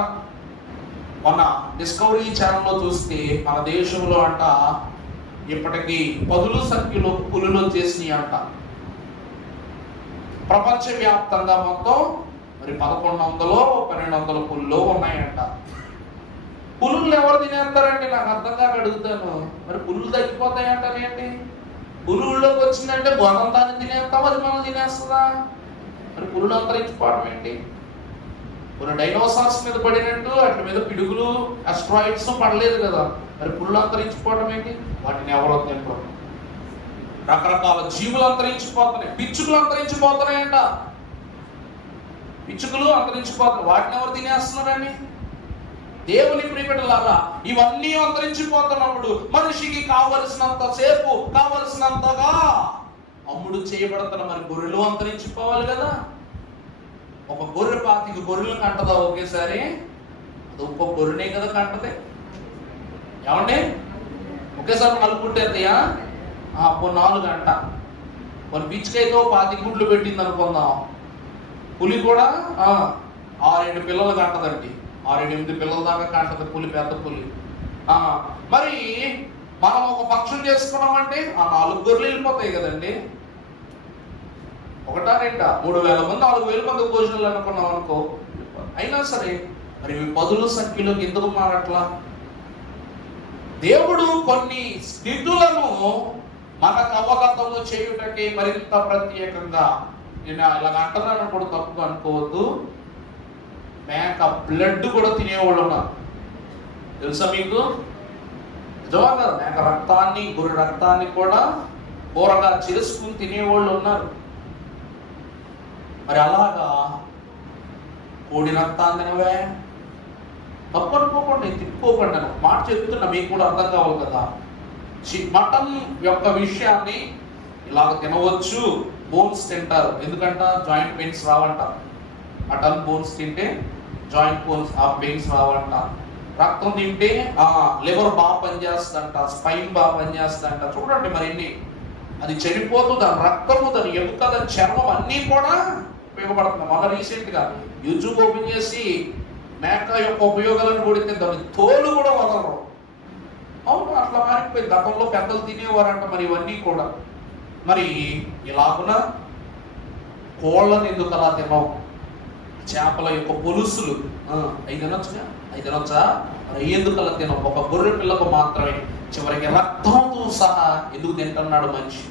మన డిస్కవరీ ఛానల్లో చూస్తే మన దేశంలో అంట ఇప్పటికీ 10 సంఖ్యలో పులులు వచ్చేసినాయి అంట. ప్రపంచవ్యాప్తంగా మొత్తం మరి 1100-1200 పులులు ఉన్నాయంట. పులులు ఎవరు తినేస్తారండి? నాకు అర్థం కాక అడుగుతాను. మరి పులులు తగ్గిపోతాయంటారేంటి? పులుల్లోకి వచ్చిందంటే గొంతాన్ని తినేస్తాం, అది మనం తినేస్తుందా? మరి పులులు అంతరించిపోవడం ఏంటి? కొన్ని డైనోసార్స్ మీద పడినట్టు అట్ల మీద పిడుగులు, అస్ట్రాయిడ్స్ పడలేదు కదా, మరి పులులు అంతరించిపోవడం ఏంటి? వాటిని ఎవరు తింటారు? రకరకాల జీవులు అంతరించిపోతున్నాయి, పిచ్చుకలు అంతరించిపోతున్నాయంట. పిచ్చుకలు అంతరించిపోతున్నాయి, వాటిని ఎవరు తినేస్తున్నారండి? దేవుని ప్రియబిడ్డలారా, ఇవన్నీ అంతరించిపోతున్నప్పుడు మనిషికి కావలసినంత సేపు, కావలసినంతగా అమ్ముడు చేయబడుతున్న మరి గొర్రెలు అంతరించిపోవాలి కదా. ఒక గొర్రె 25 గొర్రెలు కంటదా ఒకేసారి? అది ఒక్కొక్క గొర్రెనే కదా కంటది. ఏమండి, ఒకేసారి 4 పుట్టేస్తాయా? 4 గంట. మరి పిచ్చుకైతే 25 గుడ్లు పెట్టింది అనుకుందాం. పులి కూడా 6-7 పిల్లలు కంటదండి. 6-8 పిల్లల దాకా కంటది పులి, పెద్ద పులి. మరి మనం ఒక ఫంక్షన్ చేసుకున్నామంటే 4 గొర్రెలు వెళ్ళిపోతాయి కదండి. 1-2 3,000 మంది 4,000 మంది భోజనాలు అనుకున్నాం అనుకో. అయినా సరే మరి 10 సంఖ్యలోకి ఎందుకు మారట్లా? దేవుడు కొన్ని స్థితులను మనకు అవగతము చేయుటకే మరింత ప్రత్యేకంగా, నేను ఇలాగ అంటున్నాను కూడా తప్పు అనుకోవద్దు, మేక బ్లడ్ కూడా తినేవాళ్ళు ఉన్నారు తెలుసా మీకు? నిజమా కదా? మేక రక్తాన్ని, గొర్రె రక్తాన్ని కూడా కూరగా చేసుకుని తినేవాళ్ళు ఉన్నారు. మరి అలాగా కోడి రక్తాన్ని తినవే? తప్పు అనుకోకండి, తిప్పుకోకండి. మాట చెప్తున్నా, మీకు కూడా అర్థం కావాలి కదా. మటన్ యొక్క విషయాన్ని ఇలాగ తినవచ్చు, బోన్స్ తింటారు, ఎందుకంట జాయింట్ పెయిన్స్ రావంట. మటన్ బోన్స్ తింటే జాయింట్ బోన్స్ ఆ పెయిన్స్ రావంట. రక్తం తింటే లివర్ బాగా పనిచేస్తుందంట, స్పైన్ బాగా పనిచేస్తుందంట. చూడండి మరి ఎన్ని, అది చనిపోతూ దాని రక్తము, దాని ఎముక, దాని చర్మం అన్నీ కూడా ఉపయోగపడుతుంది. మొన్న రీసెంట్గా యూట్యూబ్ ఓపెన్ చేసి మేక యొక్క ఉపయోగాలను కొడితే దాని తోలు కూడా వదలరు. అవును, అట్లా మారిపోయింది. గతంలో పెద్దలు తినేవారంట మరి ఇవన్నీ కూడా. మరి ఇలాగున కోళ్ళని ఎందుకు అలా తినవు? చేపల యొక్క పొలుసులు అవి తినొచ్చా మరి ఎందుకు అలా తినవు? ఒక గొర్రె పిల్లకు మాత్రమే చివరికి రక్తంతో సహా ఎందుకు తింటున్నాడు మనిషి?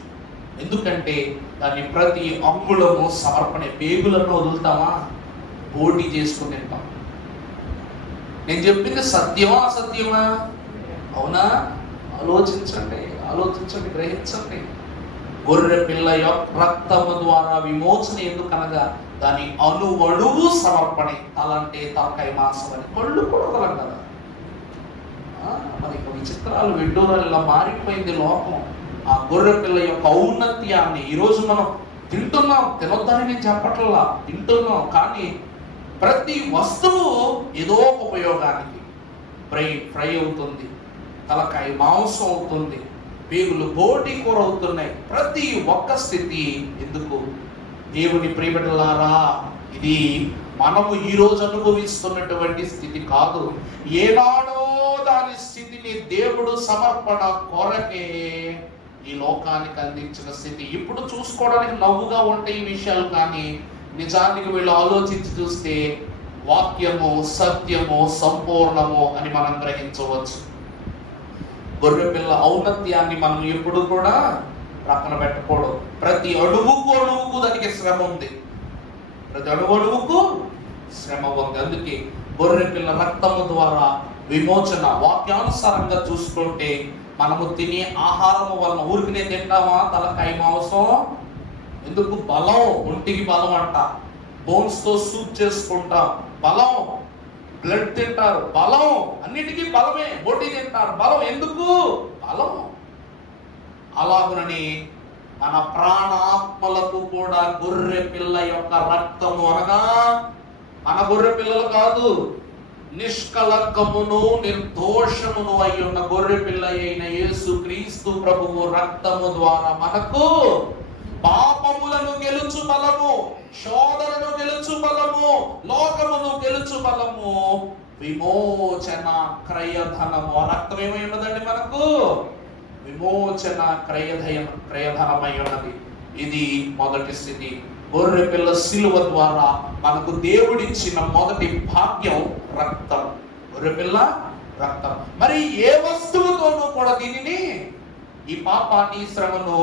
ఎందుకంటే దాన్ని ప్రతి అంగుళము సమర్పణ. పేగులను వదులుతామా? పోటీ చేసుకుని తింటాం. నేను చెప్పింది సత్యమా అసత్యమా? అవునా? ఆలోచించండి, గ్రహించండి. గొర్రె పిల్ల యొక్క రక్తము ద్వారా విమోచన ఎందుకనగా దాని అణువణువు సమర్పణ. అలాంటి తలకాయ మాంసం అని కళ్ళు కూడా వదలం కదా. మరి విచిత్రాలు విడ్డూరాలు మారిపోయింది లోకం. ఆ గొర్రె పిల్ల యొక్క ఔన్నత్యాన్ని ఈరోజు మనం తింటున్నాం. తినొద్దని నేను చెప్పట్లా, తింటున్నాం. కానీ ప్రతి వస్తువు ఏదో ఒక ఉపయోగానికి. ఫ్రై అవుతుంది, తలకాయ మాంసం అవుతుంది, పేగులు బోటి కూర అవుతున్నాయి. ప్రతి ఒక్క స్థితి ఎందుకు? దేవుని ప్రియబిడ్డలారా, ఇది మనము ఈరోజు అనుభవిస్తున్నటువంటి స్థితి కాదు. ఏనాడో దాని స్థితిని దేవుడు సమర్పణ కొరకే ఈ లోకానికి అందించిన స్థితి. ఇప్పుడు చూసుకోవడానికి నవ్వుగా ఉంటాయి ఈ విషయాలు, కానీ నిజానికి వీళ్ళు ఆలోచించి చూస్తే వాక్యము సత్యము సంపూర్ణము అని మనం గ్రహించవచ్చు. గొర్రెపిల్ల ఔన్నత్యాన్ని మనం ఎప్పుడు కూడా ప్రక్కన పెట్టకూడదు. ప్రతి అడుగుకు దానికి శ్రమ ఉంది. ప్రతి అడుగుకు శ్రమ ఉంది. అందుకే గొర్రెపిల్ల రక్తము ద్వారా విమోచన. వాక్యానుసారంగా చూసుకుంటే మనము తినే ఆహారము వలన ఊరికినే తింటామా? తలకాయ మాంసం ఎందుకు? బలం, ఒంటికి బలం అంట. బోన్స్ తో సూప్ చేసుకుంటాం, బలం. బ్లడ్ తింటారు, బలం. అన్నిటికీ బలమే. బోటి తింటారు, బలం. ఎందుకు? బలం. అలాగునని మన ప్రాణాత్మలకు కూడా గొర్రె పిల్ల యొక్క రక్తము అనగా మన గొర్రె పిల్లలు కాదు, నిష్కలంకమును నిర్దోషమును అయ్యున్న గొర్రె పిల్ల అయిన యేసు క్రీస్తు ప్రభువు రక్తము ద్వారా మనకు పాపములను గెలుచు బలము, శోధనను గెలుచు బలము, లోకమును గెలుచు బలము, విమోచన క్రయధనము. ఆ రక్తం ఏమై ఉన్నదండి? మనకు విమోచన క్రయధనమై ఉన్నది. ఇది మొదటి స్థితి. గొర్రె పిల్ల శిలువ ద్వారా మనకు దేవుడిచ్చిన మొదటి భాగ్యం రక్తం. గొర్రె పిల్ల రక్తం. మరి ఏ వస్తువుతోనూ కూడా దీనిని, ఈ పాపాన్ని, శ్రమను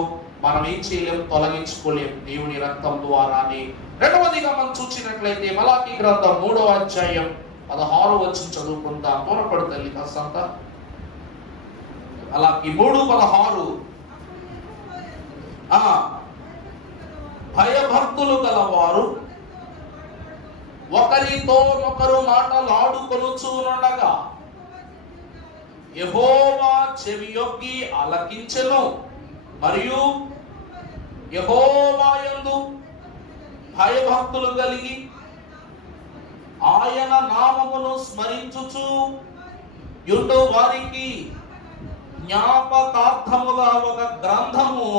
మనం ఏం చేయలేం, తొలగించుకోలేం దేవుని రక్తం ద్వారానే. రెండవదిగా మనం చూసినట్లయితే మలాకీ గ్రంథం 3వ అధ్యాయం 16వ వచనం చదువుకుందాం. త్వరపడు తల్లి కాస్తంత. మలాకీ 3:16. భయభక్తులు గలవారు ఒకరితో ఒకరు మాటలాడుకొనుచునుండగా యెహోవా చెవియొగ్గి ఆలకించెను, మరియు యెహోవా యందు భయభక్తులు కలిగి ఆయన నామమును స్మరించుచు యుండు వారికి జ్ఞాపకార్థముగా ఒక గ్రంథము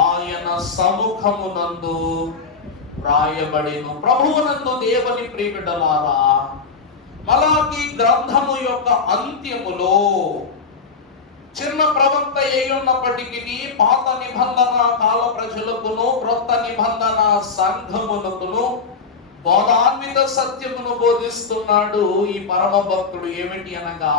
ఆయన సముఖమునందు రాయబడిను. ప్రభువునందు దేవుని ప్రియబిడ్డలారా, మలాకీ గ్రంథము యొక్క అంత్యములో చిన్న ప్రవక్త అయ్యున్నప్పటికీ పాత నిబంధన కాల ప్రజలకును క్రొత్త నిబంధన సంఘమునకును బోధాన్విత సత్యమును బోధిస్తున్నాడు ఈ పరమ భక్తుడు. ఏమిటి అనగా,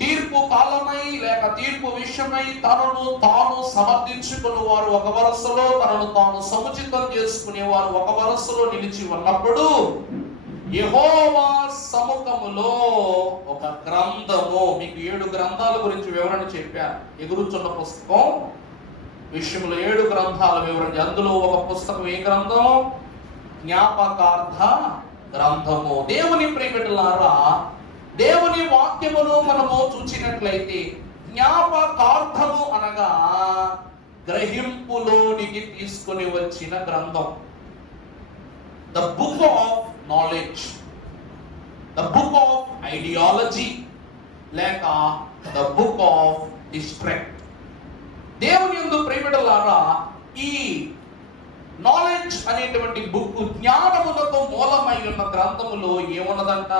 తీర్పు కాలమై లేక తీర్పు విషయమై తనను తాను సమర్థించుకుని వారు ఒక వరుసలో, తనను తాను సముచితం చేసుకునే వారు ఒక వరుసలో నిలిచి ఉన్నప్పుడు యెహోవా సముఖములో ఒక గ్రంథము. మీకు 7 గ్రంథాల గురించి వివరణ చెప్పాను. ఎగురుచున్న పుస్తకం విషయంలో 7 గ్రంథాల వివరణ. అందులో ఒక పుస్తకం ఏ గ్రంథం? జ్ఞాపకార్థ గ్రంథము. దేవుని ప్రియబిడ్డలారా, దేవుని వాక్యమును మనము చూసినట్లయితే జ్ఞాపకార్థము అనగా గ్రహింపులోనికి తీసుకొని వచ్చిన గ్రంథం. The book of knowledge, the book of ideology, లేక ద బుక్ ఆఫ్ డిస్ట్రాక్ట్. దేవుని యందు ప్రియబిడ్డలారా, ఈ నాలెడ్జ్ అనేటువంటి బుక్, జ్ఞానములకు మూలమై ఉన్న గ్రంథములో ఏమున్నదంట?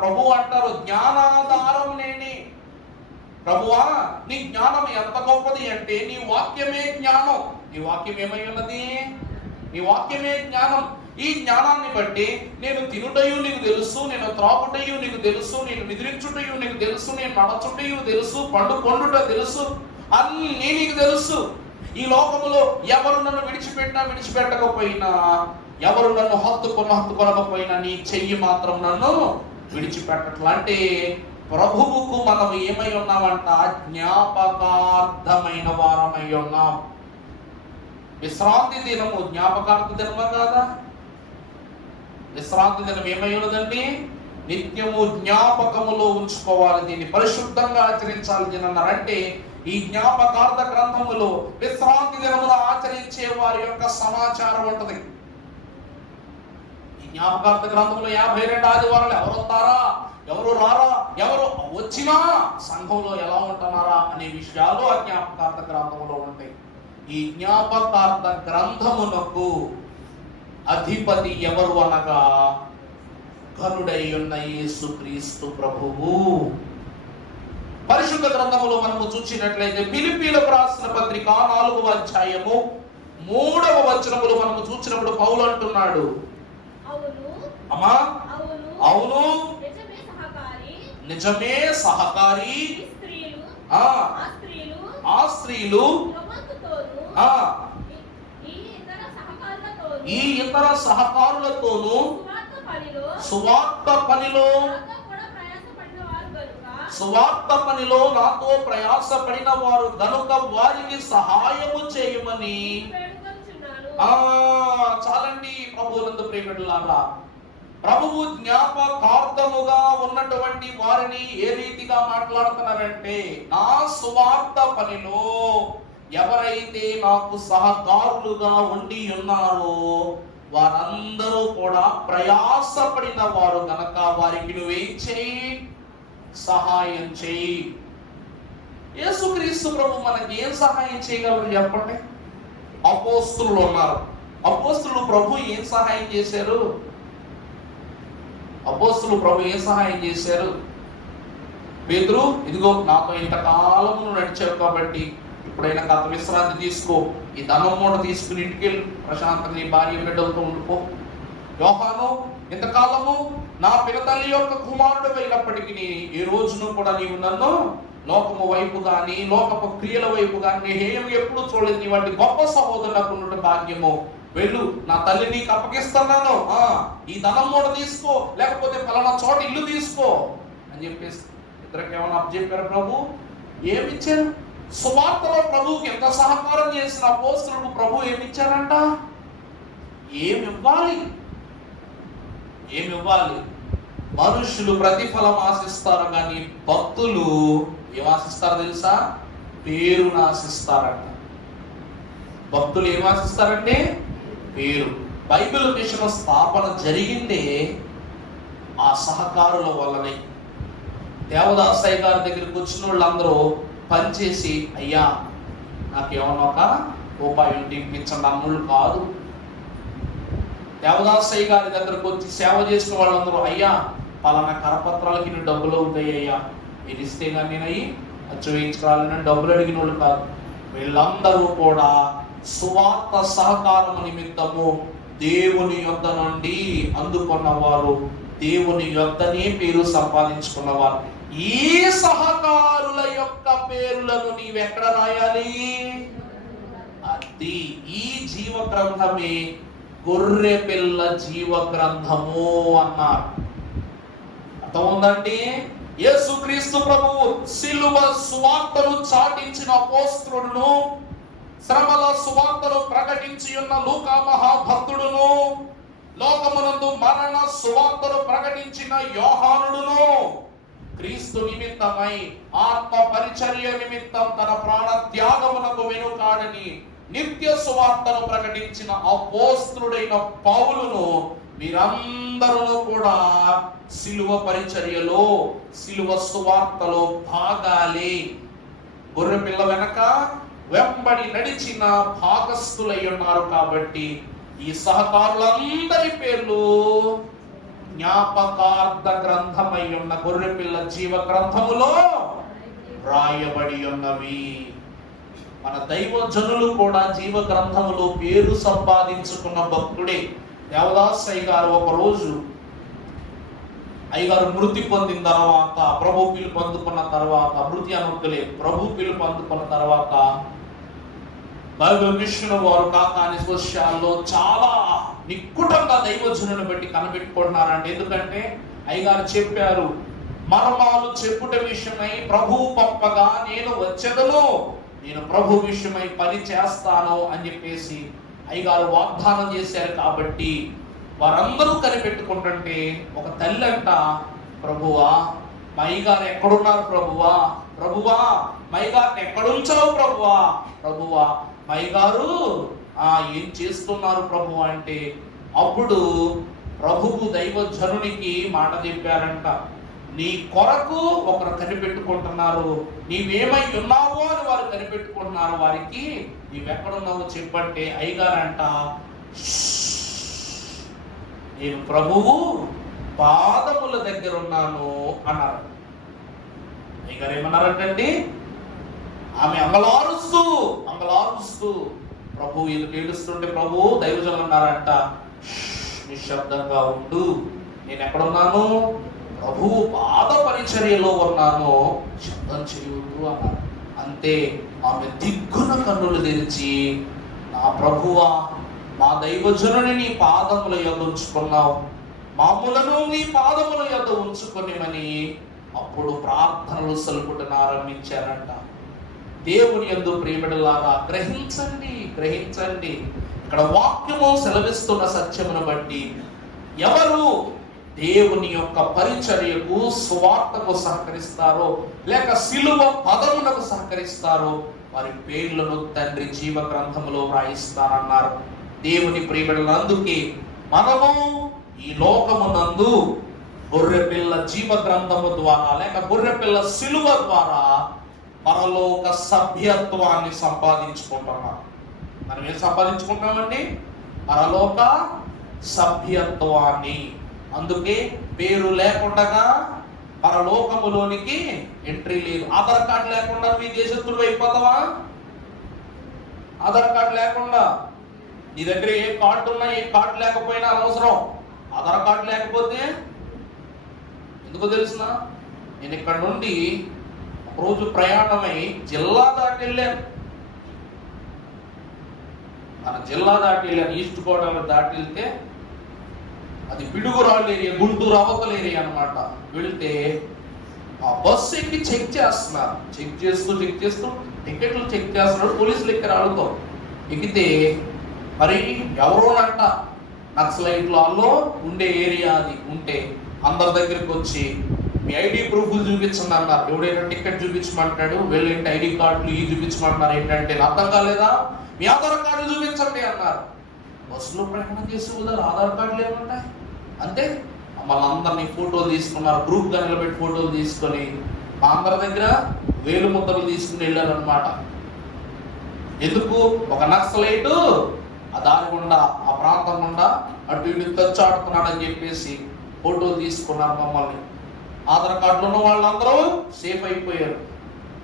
ప్రభు అంటారు, జ్ఞానాధారం నేనే. ప్రభువా, నీ జ్ఞానం ఎంత గొప్పది అంటే నీ వాక్యమే జ్ఞానం. నీ వాక్యం ఏమై ఉన్నది? నీ వాక్యమే జ్ఞానం. ఈ జ్ఞానాన్ని బట్టి నేను తినుటయు నీకు తెలుసు, నేను త్రాగుటయు నీకు తెలుసు, నేను నిద్రించుటయు నీకు తెలుసు, నేను నడచుటయు తెలుసు, పండుకొండుట తెలుసు, అన్నీ నీకు తెలుసు. ఈ లోకములో ఎవరు నన్ను విడిచిపెట్టకపోయినా, ఎవరు నన్ను హత్తుకొనకపోయినా నీ చెయ్యి మాత్రం నన్ను విడిచిపెట్టట్లా. అంటే ప్రభువుకు మనం ఏమై ఉన్నామంట? జ్ఞాపకార్థమైన వారమై ఉన్నాం. విశ్రాంతి దినము జ్ఞాపకార్థ దినమా కాదా? విశ్రాంతి దినం ఏమై ఉన్నదండి? నిత్యము జ్ఞాపకములో ఉంచుకోవాలి, దీన్ని పరిశుద్ధంగా ఆచరించాలి అన్నారంటే ఈ జ్ఞాపకార్థ గ్రంథములో విశ్రాంతి దినములో ఆచరించే వారి యొక్క సమాచారం ఉంటది. ఈ జ్ఞాపకార్థ గ్రంథంలో 52 ఆదివారాలు ఎవరు వస్తారా, ఎవరు రారా, ఎవరు వచ్చినా సంఘంలో ఎలా ఉంటున్నారా అనే విషయాలు ఆ జ్ఞాపకార్థ గ్రంథములో ఉంటాయి. ఈ జ్ఞాపకార్థ గ్రంథమునకు అధిపతి ఎవరు అనగా ఘనుడై ఉన్న యేసుక్రీస్తు ప్రభువు. పరిశుద్ధ గ్రంథములో మనము చూసినట్లయితే ఫిలిప్పీలకు రాసిన పత్రిక 4వ అధ్యాయము 3వ వచనములో మనము చూసినప్పుడు పౌలు అంటున్నాడు, అవును నిజమే సహకారి ఆ స్త్రీలు ఈ ఇతర సహకారులతోనూ సువార్త పనిలో నాతో ప్రయాసపడిన వారు గనుక వారికి సహాయము చేయమని. చాలండి ప్రభువునందు ప్రియబిడ్డలారా, ప్రభువు జ్ఞాపకార్థముగా ఉన్నటువంటి వారిని ఏ రీతిగా మాట్లాడుతున్నారంటే, నా సువార్త పనిలో ఎవరైతే నాకు సహకారులుగా ఉండి ఉన్నారో వారందరూ కూడా ప్రయాసపడిన వారు గనక వారికి నువ్వేం చేయి? సహాయం చేయి. యేసుక్రీస్తు ప్రభు మనకి ఏం సహాయం చేయగలరు చెప్పండి? అపోస్తులు ఉన్నారు. అపోస్తులు ప్రభు ఏం సహాయం చేశారు? పేతురు, ఇదిగో నాతో ఇంతకాలము నడిచావు కాబట్టి ఇప్పుడైనా గత విశ్రాంతి తీసుకో, ఈ ధనం మూట తీసుకుని ఇంటికి వెళ్ళి ప్రశాంతంగా నీ భార్య బిడ్డలతో ఉండిపో. యోహాను, ఇంతకాలము నా పినతల్లి యొక్క కుమారుడు అయినప్పటికీ ఈ రోజును కూడా నీవు నన్ను లోకము వైపు కానీ లోకపు క్రియల వైపు కానీ ఏమి ఎప్పుడు చూడలేదు, నీ వంటి గొప్ప సహోదరులకు భాగ్యము. వెళ్ళు, నా తల్లి నీకు అప్పగిస్తున్నాను, ఈ ధనం మూట తీసుకో, లేకపోతే ఫలానా చోట ఇల్లు తీసుకో అని చెప్పేసి ఇద్దరికి ఏమైనా అప్పచెప్పారు ప్రభు? ఏమిచ్చారు? సువార్తలో ప్రభువుకి ఎంత సహకారం చేసిన అపోస్తలులకు ప్రభు ఏమిచ్చారంట? ఏమివ్వాలి? మనుషులు ప్రతిఫలం ఆశిస్తారు కానీ భక్తులు ఏం ఆశిస్తారో తెలుసా? పేరును ఆశిస్తారంట. భక్తులు ఏం ఆశిస్తారంటే పేరు. బైబిల్ మిషన్ స్థాపన జరిగిందే ఆ సహకారుల వల్లనే. దేవదాసయ్య గారి దగ్గరికి వచ్చిన వాళ్ళందరూ పనిచేసి, అయ్యా నాకేమన్నా ఒక రూపాయి ఇప్పించండి అన్నుళ్ళు కాదు. దేవదాసయ్య గారి దగ్గరకు వచ్చి సేవ చేసిన వాళ్ళందరూ, అయ్యా పలానా కరపత్రాలకి నువ్వు డబ్బులు అవుతాయి అయ్యా, మీరు ఇస్తే కానీ నేను అయ్యి అచ్చు వేయించుకోవాలని డబ్బులు అడిగిన వాళ్ళు కాదు. వీళ్ళందరూ కూడా సువార్త సహకారము నిమిత్తము దేవుని యొద్ద నుండి అందుకున్నవారు, దేవుని యొద్దనే పేరు సంపాదించుకున్నవారు. ఈ సహకారుల యొక్క పేర్లను నీవెక్కడ రాయాలి? అది ఈ జీవ గ్రంథమే గొర్రె పిల్ల జీవ గ్రంథము అన్నారు. అర్థం ఉందండి? యేసుక్రీస్తు ప్రభువు సిలువ సువార్తను చాటించిన అపోస్తలుడును, శ్రమల సువార్తను ప్రకటించి ఉన్న లూకా మహాభక్తుడును, లోకమునందు మరణ సువార్తను ప్రకటించిన యోహానుడును, క్రీస్తు నిమిత్తమై ఆత్మ పరిచర్య నిమిత్తం తన ప్రాణ త్యాగమునకు వెనుకాడని నిత్య సువార్తను ప్రకటించిన అపోస్తలుడైన పౌలును మీరందరూ కూడా సిలువ పరిచర్యలో, సిలువ సువార్తలో భాగాలే. గొర్రె పిల్ల వెనక వెంబడి నడిచిన భాగస్థులై ఉన్నారు. కాబట్టి ఈ సహకారులందరి పేర్లు జ్ఞాపకార్థ గ్రంథమై ఉన్న గొర్రెపిల్ల జీవ గ్రంథములో రాయబడి ఉన్నవి. మన దైవజనులు కూడా జీవ గ్రంథములో పేరు సంపాదించుకున్న భక్తుడే. దేవదాస్ అయ్యగారు ఒక రోజు అయ్యగారు మృతి పొందిన తర్వాత, ప్రభు పిలుపు అందుకున్న తర్వాత, మృతి అనుకులే ప్రభు పిలుపు అందుకున్న తర్వాత బైబిల్ మిషన్ వారు కాకాని సోషల్లో చాలా నిక్కుటంగా దైవజనులను బట్టి కనిపెట్టుకుంటున్నారండి. ఎందుకంటే అయ్యగారు చెప్పారు, మర్మాలు చెప్పుట విషయమై ప్రభు పంపగా నేను వచ్చెదను, నేను ప్రభు విషయమై పని చేస్తాను అని చెప్పేసి అయ్యగారు వాగ్దానం చేశారు. కాబట్టి వారందరూ కనిపెట్టుకుంటుంటే ఒక తల్లి అంట, ప్రభువా మా అయ్యగారు ఎక్కడున్నారు ప్రభువా, ప్రభువా మా అయ్యగారిని ఎక్కడుంచావు ప్రభువా, ప్రభువా మా అయ్యగారు ఏం చేస్తున్నారు ప్రభు అంటే, అప్పుడు ప్రభువు దైవజనునికి మాట చెప్పారంట, నీ కొరకు ఒకరు కనిపెట్టుకుంటున్నారు, నీవేమై ఉన్నావో అని వారు కనిపెట్టుకుంటున్నారు, వారికి నీవెక్కడున్నావో చెప్పంటే అయ్యగారంట, నేను ప్రభువు పాదముల దగ్గర ఉన్నాను అన్నారు. అయ్యగారు ఏమన్నారంటండి, ఆమె అంగలారుస్తూ ప్రభు వీళ్ళకి ఏడుస్తుంటే ప్రభు దైవజనులు అన్నారంట, నిశ్శబ్దంగా ఉండు, నేను ఎక్కడున్నాను, ప్రభు పాద పరిచర్యలో ఉన్నాను, శబ్దం చేయవద్దు అన్నారు. అంతే ఆమె దిగ్గున కన్నులు తెరిచి, నా ప్రభువా మా దైవజనుని నీ పాదముల యొద్ద ఉంచుకున్నావు, మామూలను నీ పాదముల యొద్ద ఉంచుకొనిమని అప్పుడు ప్రార్థనలు సలుపుటను ఆరంభించారంట. దేవుని యందు ప్రియబిడ్డలారా గ్రహించండి. ఇక్కడ వాక్యము సెలవిస్తున్న సత్యమును బట్టి ఎవరు దేవుని యొక్క పరిచర్యకు, సువార్తకు సహకరిస్తారో లేక సిలువ పదమునకు సహకరిస్తారో వారి పేర్లను తండ్రి జీవ గ్రంథములో వ్రాయిస్తారన్నారు. దేవుని ప్రియబిడ్డలందుకే మనము ఈ లోకమునందు గొర్రెపిల్ల జీవ గ్రంథము ద్వారా లేక గొర్రెపిల్ల సిలువ ద్వారా పరలోక సభ్యత్వాన్ని సంపాదించుకుంటున్నాం. మనం ఏం సంపాదించుకుంటామండి? పరలోక సభ్యత్వాన్ని. అందుకే పేరు లేకుండా పరలోకములోనికి ఎంట్రీ లేదు. ఆధార్ కార్డు లేకుండా మీ దేశస్తుడు అయిపోతావా? ఆధార్ కార్డు లేకుండా నీ దగ్గర ఏ కార్డు ఉన్నా ఏ కార్డు లేకపోయినా అనవసరం. ఆధార్ కార్డు లేకపోతే ఎందుకో తెలుసునా, నేను ఇక్కడ నుండి రోజు ప్రయాణమై జిల్లా దాటి వెళ్ళాను. మన జిల్లా దాటి వెళ్ళాను, ఈస్ట్ గోదావరి దాటి వెళ్తే అది పిడుగురాళ్ళు ఏరియా, గుంటూరు అవతల ఏరియా అనమాట. వెళ్తే ఆ బస్సు ఎక్కి చెక్ చేస్తున్నారు. చెక్ చేస్తూ టికెట్లు చెక్ చేస్తున్నాడు. పోలీసులు ఎక్కి రాళ్ళతో ఎక్కితే మరి ఎవరోనంట నక్సలైట్లో ఉండే ఏరియా అది ఉంటే అందరి దగ్గరికి వచ్చి మీ ఐడి ప్రూఫ్లు చూపించండి అన్నారు. ఎవడైనా టికెట్ చూపించమంటాడు, వెళ్ళేంటి ఐడి కార్డులు ఇవి చూపించమంటున్నారు. ఏంటంటే అర్థం కాలేదా, మీ ఆధార్ కార్డు చూపించండి అన్నారు. బస్సులో ప్రయాణం చేసే ఉదయం ఆధార్ కార్డులు ఏముంటాయి అంతే. మళ్ళందరినీ ఫోటోలు తీసుకున్నారు, గ్రూప్గా నిలబెట్టి ఫోటోలు తీసుకొని మా అందరి దగ్గర వేలు ముద్దలు తీసుకుని వెళ్ళారనమాట. ఎందుకు? ఒక నక్సలైటు ఆ దారి గుండా ఆ ప్రాంతం గుండా అటు ఇటు తెచ్చాడుతున్నాడని చెప్పేసి ఫోటోలు తీసుకున్నారు మమ్మల్ని. ఆధార్ కార్డులో ఉన్న వాళ్ళందరూ సేఫ్ అయిపోయారు.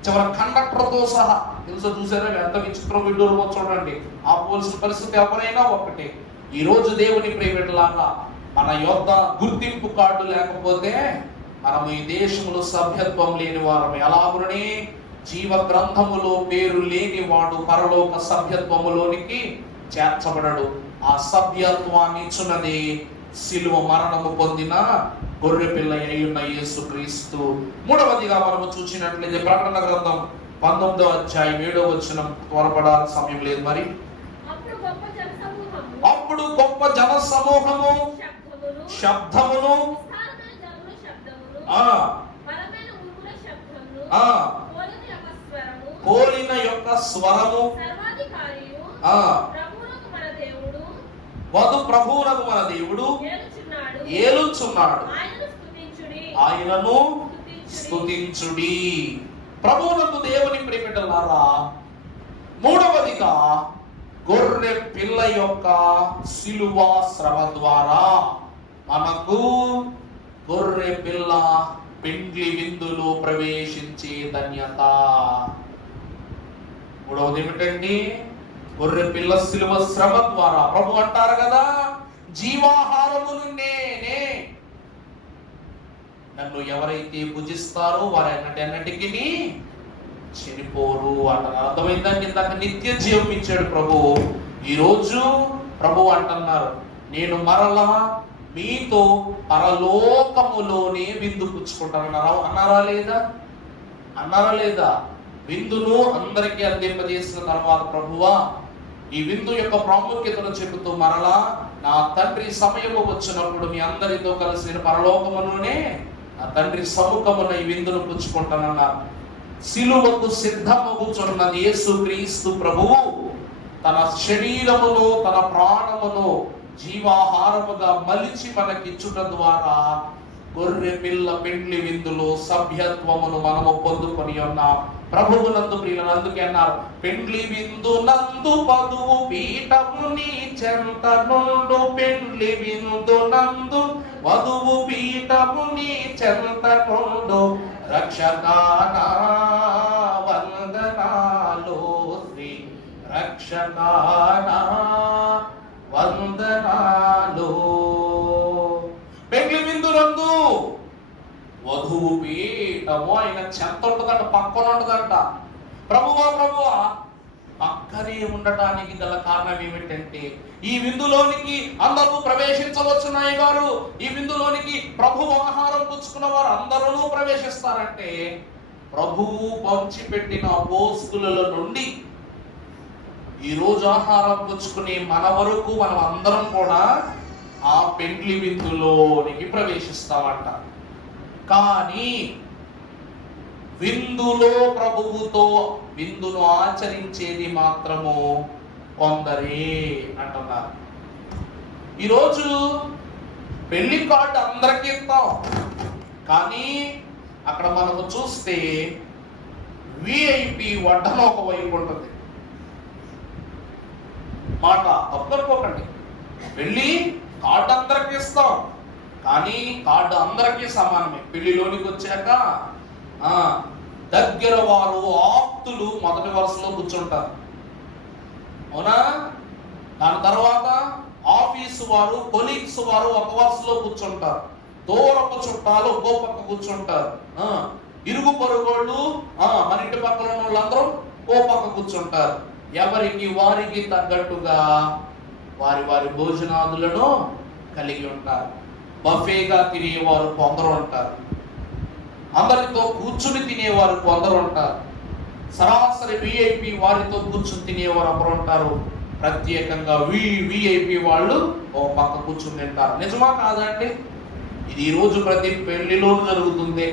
చివరి కండక్టర్తో సహా తెలుసో చూసారా ఎంత విచిత్రం విడ్డూరమో చూడండి. ఆ పోలీసుల పరిస్థితి ఎవరైనా ఒకటే. ఈ రోజు దేవుని ప్రియబిడ్డలాగా మన యొద్ద గుర్తింపు కార్డు లేకపోతే మనం ఈ దేశంలో సభ్యత్వం లేని వారం. ఎలాగునే జీవ గ్రంథములో పేరు లేని వాడు పరలోక సభ్యత్వములోనికి చేర్చబడడు. ఆ సభ్యత్వాన్ని ఇచ్చున్నది సిలువ మరణము పొందిన గొర్రె పిల్ల అయ్యున్న యేసుక్రీస్తు. మూడవదిగా మనము చూసినట్లయితే ప్రకటన గ్రంథం 19వ అధ్యాయం 7వ వచనం. త్వరపడాల్సిన సమయం లేదు. మరి అప్పుడు గొప్ప జన సమూహము శబ్దమును పోలిన యొక్క స్వరము వధు ప్రభువునకు మన దేవుడు ఏలుచున్నాడు, ఆయనను స్తుతించుడి. ప్రభువునకు దేవుని ప్రియమిటలారా, మూడవదిగా గొర్రె పిల్ల యొక్క సిలువ శ్రమ ద్వారా మనకు గొర్రె పిల్ల పెండ్లి విందులో ప్రవేశించే ధన్యత. మూడవది ఏమిటండి? గొర్రె పిల్ల సిలువ శ్రమ ద్వారా ప్రభు అంటారు కదా, జీవాహారమును నేనే, నన్ను ఎవరైతే భుజిస్తారో వారి అన్నిటికీ చనిపోరు అంటారు. అర్థమైందండి? ఇందాక నిత్య జీవం ఇచ్చాడు ప్రభు. ఈరోజు ప్రభు అంటున్నారు, నేను మరలా మీతో పరలోకములోనే విందు పుచ్చుకుంటానన్నారు. అన్నారా లేదా? విందును అందరికీ అందింపజేసిన తర్వాత ప్రభువా ఈ విందు యొక్క ప్రాముఖ్యతను చెబుతూ మరలా నా తండ్రి సమయము వచ్చినప్పుడు మీ అందరితో కలిసి పరలోకములోనే నా తండ్రి సముఖమున ఈ విందును పుచ్చుకుంటానన్నారు. సిలువకు సిద్ధమగుచున్నది యేసుక్రీస్తు ప్రభువు తన శరీరమును తన ప్రాణమును జీవాహారముగా మలిచి మనకిచ్చుట ద్వారా గొర్రె పిల్ల పెండ్లి విందులో సభ్యత్వమును మనము పొందుకొని ఉన్నాం. ప్రభువునందు ప్రియులను అందుకే అన్నారు, పెండ్లి విందు నందు పదువు పీఠము నీ చెంత నుండు, పెండ్లి విందు నందు వధువు పీఠము నీ చెంత నుండు, రక్షకానా వందనాలు శ్రీ రక్షకానా వందనాలు. పెండ్లి విందునందు వధువు పీఠము ఆయన చెంత ఉంటుందంట, పక్కన ఉంటుందంట. ప్రభువా పక్కనే ఉండటానికి గల కారణం ఏమిటంటే ఈ విందులోనికి అందరూ ప్రవేశించవచ్చున్నాయి గారు. ఈ విందులోనికి ప్రభువు ఆహారం పుచ్చుకున్న వారు అందరూ ప్రవేశిస్తారంటే ప్రభువు పంచిపెట్టిన అపోస్తుల నుండి ఈ రోజు ఆహారం పుచ్చుకునే మన వరకు మనం అందరం కూడా ఆ పెండ్లి విందులోనికి ప్రవేశిస్తామంట. కానీ విందులో ప్రభువుతో విందును ఆచరించేది మాత్రము కొందరే అంటున్నారు. ఈరోజు పెళ్లి కార్డు అందరికీ ఇస్తాం, కానీ అక్కడ మనకు చూస్తే విఐపి వడ్డన ఒక వైపు ఉంటుంది. మాట తప్పనుకోకండి, పెళ్లి కార్డు అందరికీ ఇస్తాం, కానీ కార్డు అందరికీ సమానమే. పెళ్లిలోనికి వచ్చాక దగ్గర వారు ఆప్తులు మొదటి వరుసలో కూర్చుంటారు, అవునా? దాని తర్వాత ఆఫీసు వారు కొలీగ్స్ వారు ఒక వరుసలో కూర్చుంటారు, దూరపు చుట్టాలు ఒక్కో పక్క కూర్చుంటారు, ఇరుగు పొరుగోళ్ళు మన ఇంటి పక్కన ఉన్న వాళ్ళందరూ ఓ పక్క కూర్చుంటారు. ఎవరికి వారికి తగ్గట్టుగా వారి వారి భోజనాదులను కలిగి ఉంటారు. బఫేగా తినేవారు కొందరు ఉంటారు, అందరితో కూర్చుని తినేవారు కొందరు ఉంటారు, సరాసరి విఐపి వారితో కూర్చుని తినేవారు ఒకరు ఉంటారు, ప్రత్యేకంగా విఐపి వాళ్ళు ఒక పక్క కూర్చుని తింటారు. నిజమా కాదండి? ఇది ఈరోజు ప్రతి పెళ్లిలోనూ జరుగుతుంది.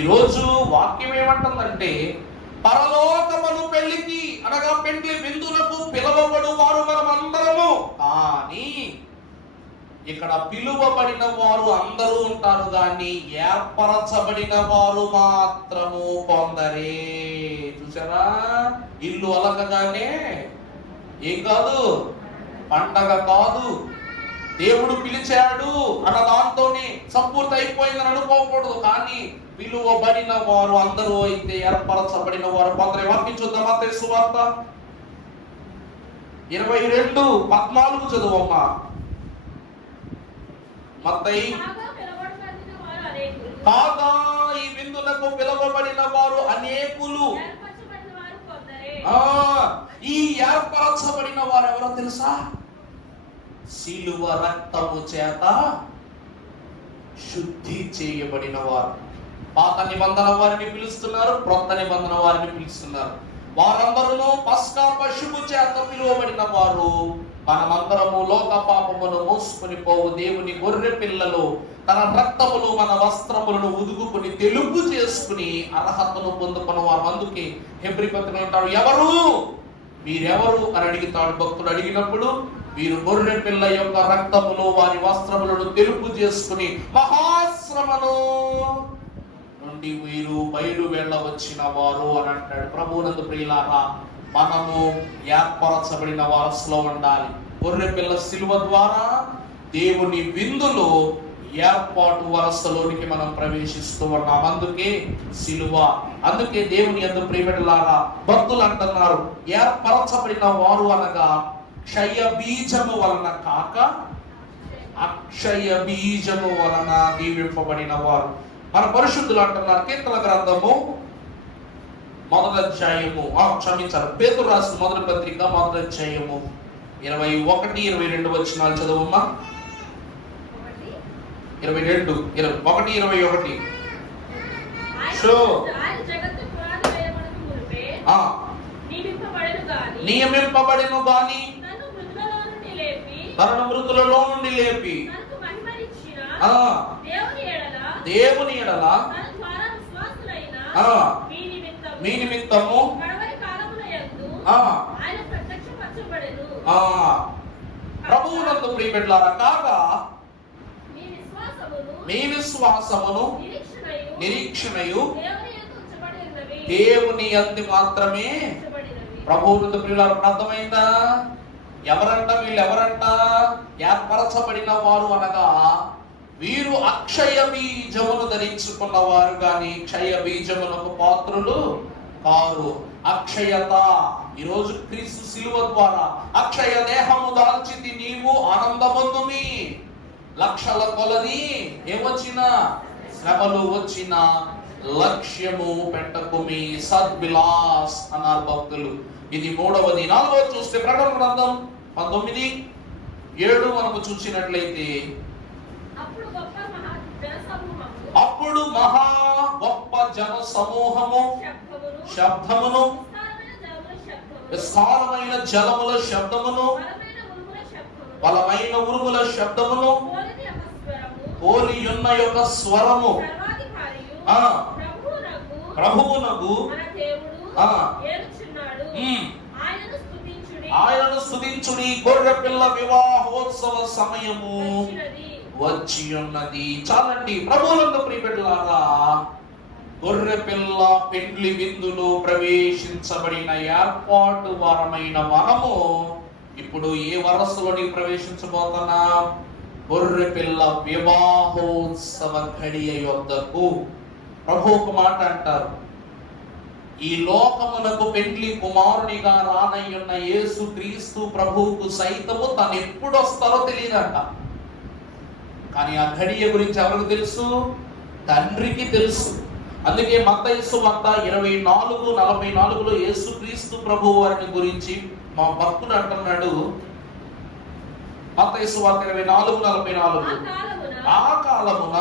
ఈరోజు వాక్యం ఏమంటుందంటే పరలోకమును పెళ్లికి అనగా పెండ్లి విందులకు పిలువబడు వారు మనమందరము, కానీ ఇక్కడ పిలువబడిన వారు అందరూ ఉంటారు, కానీ ఏర్పరచబడిన వారు మాత్రము కొందరే. చూసారా? ఇల్లు అలకగానే ఏం కాదు, పండగ కాదు, దేవుడు పిలిచాడు అన్న దాంతోనే సంపూర్తి అయిపోయిందని అనుకోకూడదు. కానీ పిలువబడిన వారు అందరూ అయితే ఏర్పరచబడిన వారు కొందరు. వాక్యం చూద్దాం, మత్తయి సువార్త 22:14 చదువమ్మా. మత్తయి కాగా ఈ విందులకు పిలువబడిన వారు అనేకులు. ఈ ఏర్పరచబడిన వారు ఎవరో తెలుసా? సిలువ రక్తము చేత శుద్ధి చేయబడిన వారు. పాత నిబంధన వారిని పిలుస్తున్నారు, క్రొత్త నిబంధన వారిని పిలుస్తున్నారు. వారందరూ పస్కా పశువు చేత పిలువబడిన వారు. మనమందరము లోక పాపమును మోసుకొని పోవు దేవుని గొర్రె పిల్లలు. తన రక్తములు మన వస్త్రములను ఉదుగుకుని తెలుపు చేసుకుని అర్హతను పొందుకున్న వారు. అందుకే హెబ్రీ పత్రికలో అంటాడు, ఎవరు వీరెవరు అని అడుగుతాడు భక్తుడు. అడిగినప్పుడు వీరు గొర్రె పిల్ల యొక్క రక్తములు వారి వస్త్రములను తెలుపు చేసుకుని మహాశ్రమను నుండి వీరు బయలు వెళ్ళవచ్చిన వారు అని అంటాడు. ప్రభువునందు ప్రియులారా, మనము ఏర్పరచబడిన వారసులో ఉండాలి. గొర్రె పిల్ల శిలువ ద్వారా దేవుని విందులో ఏర్పాటు వరసలోనికి మనం ప్రవేశిస్తూ ఉన్నాం. అందుకే శిలువ. అందుకే దేవుని యందు ప్రియబిడ్డలారా, భక్తులు అంటున్నారు, ఏర్పరచబడిన వారు అనగా క్షయ బీజము వలన కాక అక్షయ బీజము వలన దీవింపబడిన వారు. మన పరిశుద్ధులు అంటున్నారు, కీర్తన గ్రంథము 1వ అధ్యాయము, పేతురు రాసిన మొదటి పత్రిక 1వ అధ్యాయము 21, 22 వచనాలు చదవమ్మా. 22, 21. నియమింపబడెను గాని తనను మృతులలో నుండి లేపి దేవుని ఎడల మీ నిమిత్తము ప్రభువునందు ప్రియబిడ్డలారా, కాగా మీ విశ్వాసమును నిరీక్షణయు దేవుని యందు మాత్రమే. ప్రభువునందు ప్రియులారా, అర్థమైందా? ఎవరంట వీళ్ళు? ఎవరంట? ఏర్పరచబడిన వారు అనగా వీరు అక్షయ బీజమును ధరించుకున్న వారు గాని క్షయ బీజమునకు పాత్రులు కారు. అక్షయత. ఈరోజు క్రీస్తు శిలువ ద్వారా అక్షయ దేహము దాల్చితి నీవు ఆనందమందుమి. లక్షల కొలది ఏమొచ్చినా, శ్రమలు వచ్చిన లక్ష్యము పెట్టకుమి, సద్విలాస్ అన్నారు భక్తులు. ఇది 3వది. 4వ చూస్తే ప్రకటన గ్రంథం 19:7 మనము చూసినట్లయితే, అప్పుడు మహా గొప్ప జన సమూహము శబ్దమును, విస్తారమైన జలముల శబ్దమును, బలమైన ఉరుముల శబ్దమును పోలి ఉన్న యొక్క స్వరము ప్రభువునకు ఆయనను స్తుతించుడి, గొర్రె పిల్ల వివాహోత్సవ సమయము వచ్చి ఉన్నది. చాలండి ప్రభువునందు ప్రియబిడ్డలారా, గొర్రె పిల్ల పెండ్లి విందులో ప్రవేశించబడిన ఏర్పాటు వారమైన మనము ఇప్పుడు ఏ వరసలోని ప్రవేశించబోతున్నాం? గొర్రె పిల్ల వివాహోత్సవ ఘడియ యొద్దకు. ప్రభు ఒక మాట అంటారు, ఈ లోకమునకు పెండ్లి కుమారునిగా రానయ్యున్న యేసు క్రీస్తు ప్రభువుకు సైతము తను ఎప్పుడు వస్తారో తెలియదంట. కానీ ఆ ఘడియ గురించి ఎవరికి తెలుసు? తండ్రికి తెలుసు. అందుకే మత్తయి సువార్త 24:44లో యేసు క్రీస్తు ప్రభు వారిని గురించి మా భక్తుడు అంటున్నాడు. మత్తయి సువార్త 24:44, ఆ కాలమున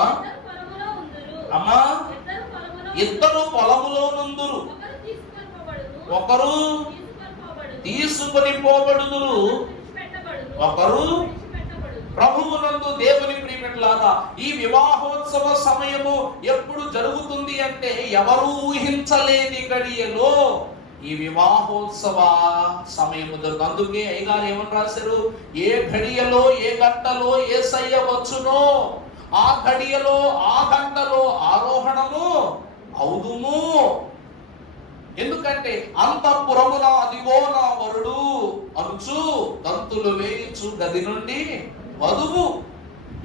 అమ్మా ఇద్దరు పొలములో నుందురు, ఒకరు తీసుకొని పోబడుదురు, ఒకరు ప్రభువునందు. దేవుని ప్రియబిడ్డలారా, ఈ వివాహోత్సవ సమయము ఎప్పుడు జరుగుతుంది అంటే ఎవరు ఊహించలేని గడియలో ఈ వివాహోత్సవ సమయము జరుగుతుంది. అందుకే అయ్యగారు ఏమని రాశారు? ఏ ఘడియలో ఏ గంటలో యేసయ్య వచ్చునో ఆ ఘడియలో ఆ గంటలో ఆరోహణము అవుదుము. ఎందుకంటే అంతఃపురమున అదిగో నా వరుడు అనుచు తంతులు వేయించు గది నుండి వధువు.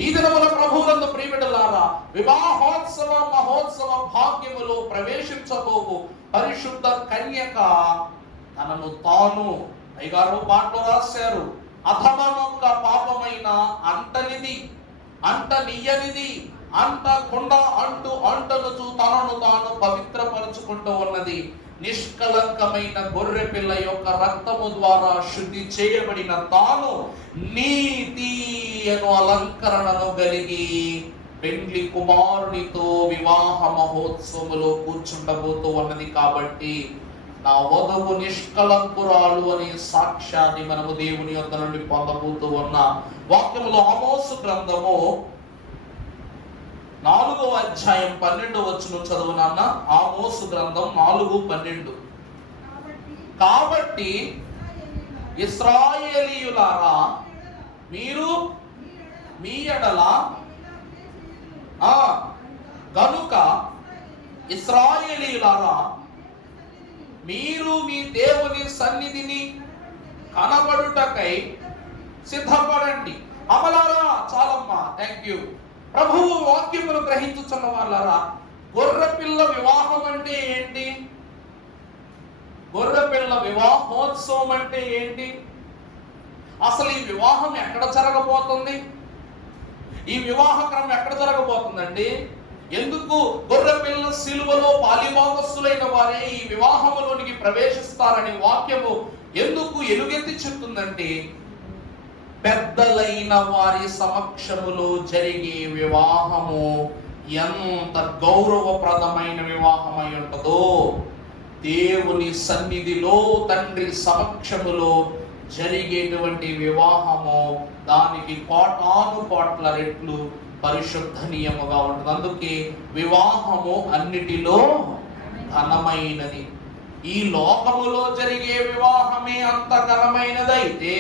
ఈ దినముల ప్రభువునందు ప్రియబిడ్డలారా, వివాహోత్సవ మహోత్సవ భాగ్యములో ప్రవేశించబోవు పరిశుద్ధ కన్యక తనను తాను, అయ్యగారు పాటలో రాశారు, అధమనొక్క పాపమైన అంటనిది, అంటనియనిది, అంటకుండా అంటనుచు తనను తాను పవిత్రపరుచుకుంటూ ఉన్నది. నిష్కలంకమైన గొర్రె పిల్ల యొక్క రక్తము ద్వారా శుద్ధి చేయబడిన తాను నీతి అను అలంకరణను కలిగి పెండ్లి కుమారునితో వివాహ మహోత్సవములో కూర్చుండబోతూ ఉన్నది. కాబట్టి నా వధువు నిష్కలంకురాలు అనే సాక్ష్యాన్ని మనము దేవుని యొద్ద నుండి పొందబోతూ ఉన్న వాక్యములో ఆమోసు గ్రంథము 4వ అధ్యాయం 12వ వచనం చదువునాన్న. ఆమోసు గ్రంథం 4:12. కాబట్టి ఇశ్రాయేలీయులారా, మీరు మీ ఎడల గనుక ఇశ్రాయేలీయులారా, మీరు మీ దేవుని సన్నిధిని కనబడుటకై సిద్ధపడండి. అమలారా, చాలమ్మా, థ్యాంక్ యూ. ప్రభువు వాక్యమును గ్రహించుచున్న వాళ్ళారా, గొర్రెపిల్ల వివాహం అంటే ఏంటి? గొర్రెపిల్ల వివాహోత్సవం అంటే ఏంటి? అసలు ఈ వివాహం ఎక్కడ జరగబోతుంది? ఈ వివాహ క్రమం ఎక్కడ జరగబోతుందండి? ఎందుకు గొర్రెపిల్ల సిలువలో పాలిభాగస్తులైన వారే ఈ వివాహములోనికి ప్రవేశిస్తారని వాక్యము ఎందుకు ఎలుగెత్తి చెప్తుందంటే, పెద్దలైన వారి సమక్షములో జరిగే వివాహము ఎంత గౌరవప్రదమైన వివాహమై ఉంటుందో, దేవుని సన్నిధిలో తండ్రి సమక్షములో జరిగేటువంటి వివాహము దానికి కోటాను కోట్ల రెట్లు పరిశుద్ధనీయముగా ఉంటుంది. అందుకే వివాహము అన్నిటిలో ఘనమైనది. ఈ లోకములో జరిగే వివాహమే అంత ఘనమైనదైతే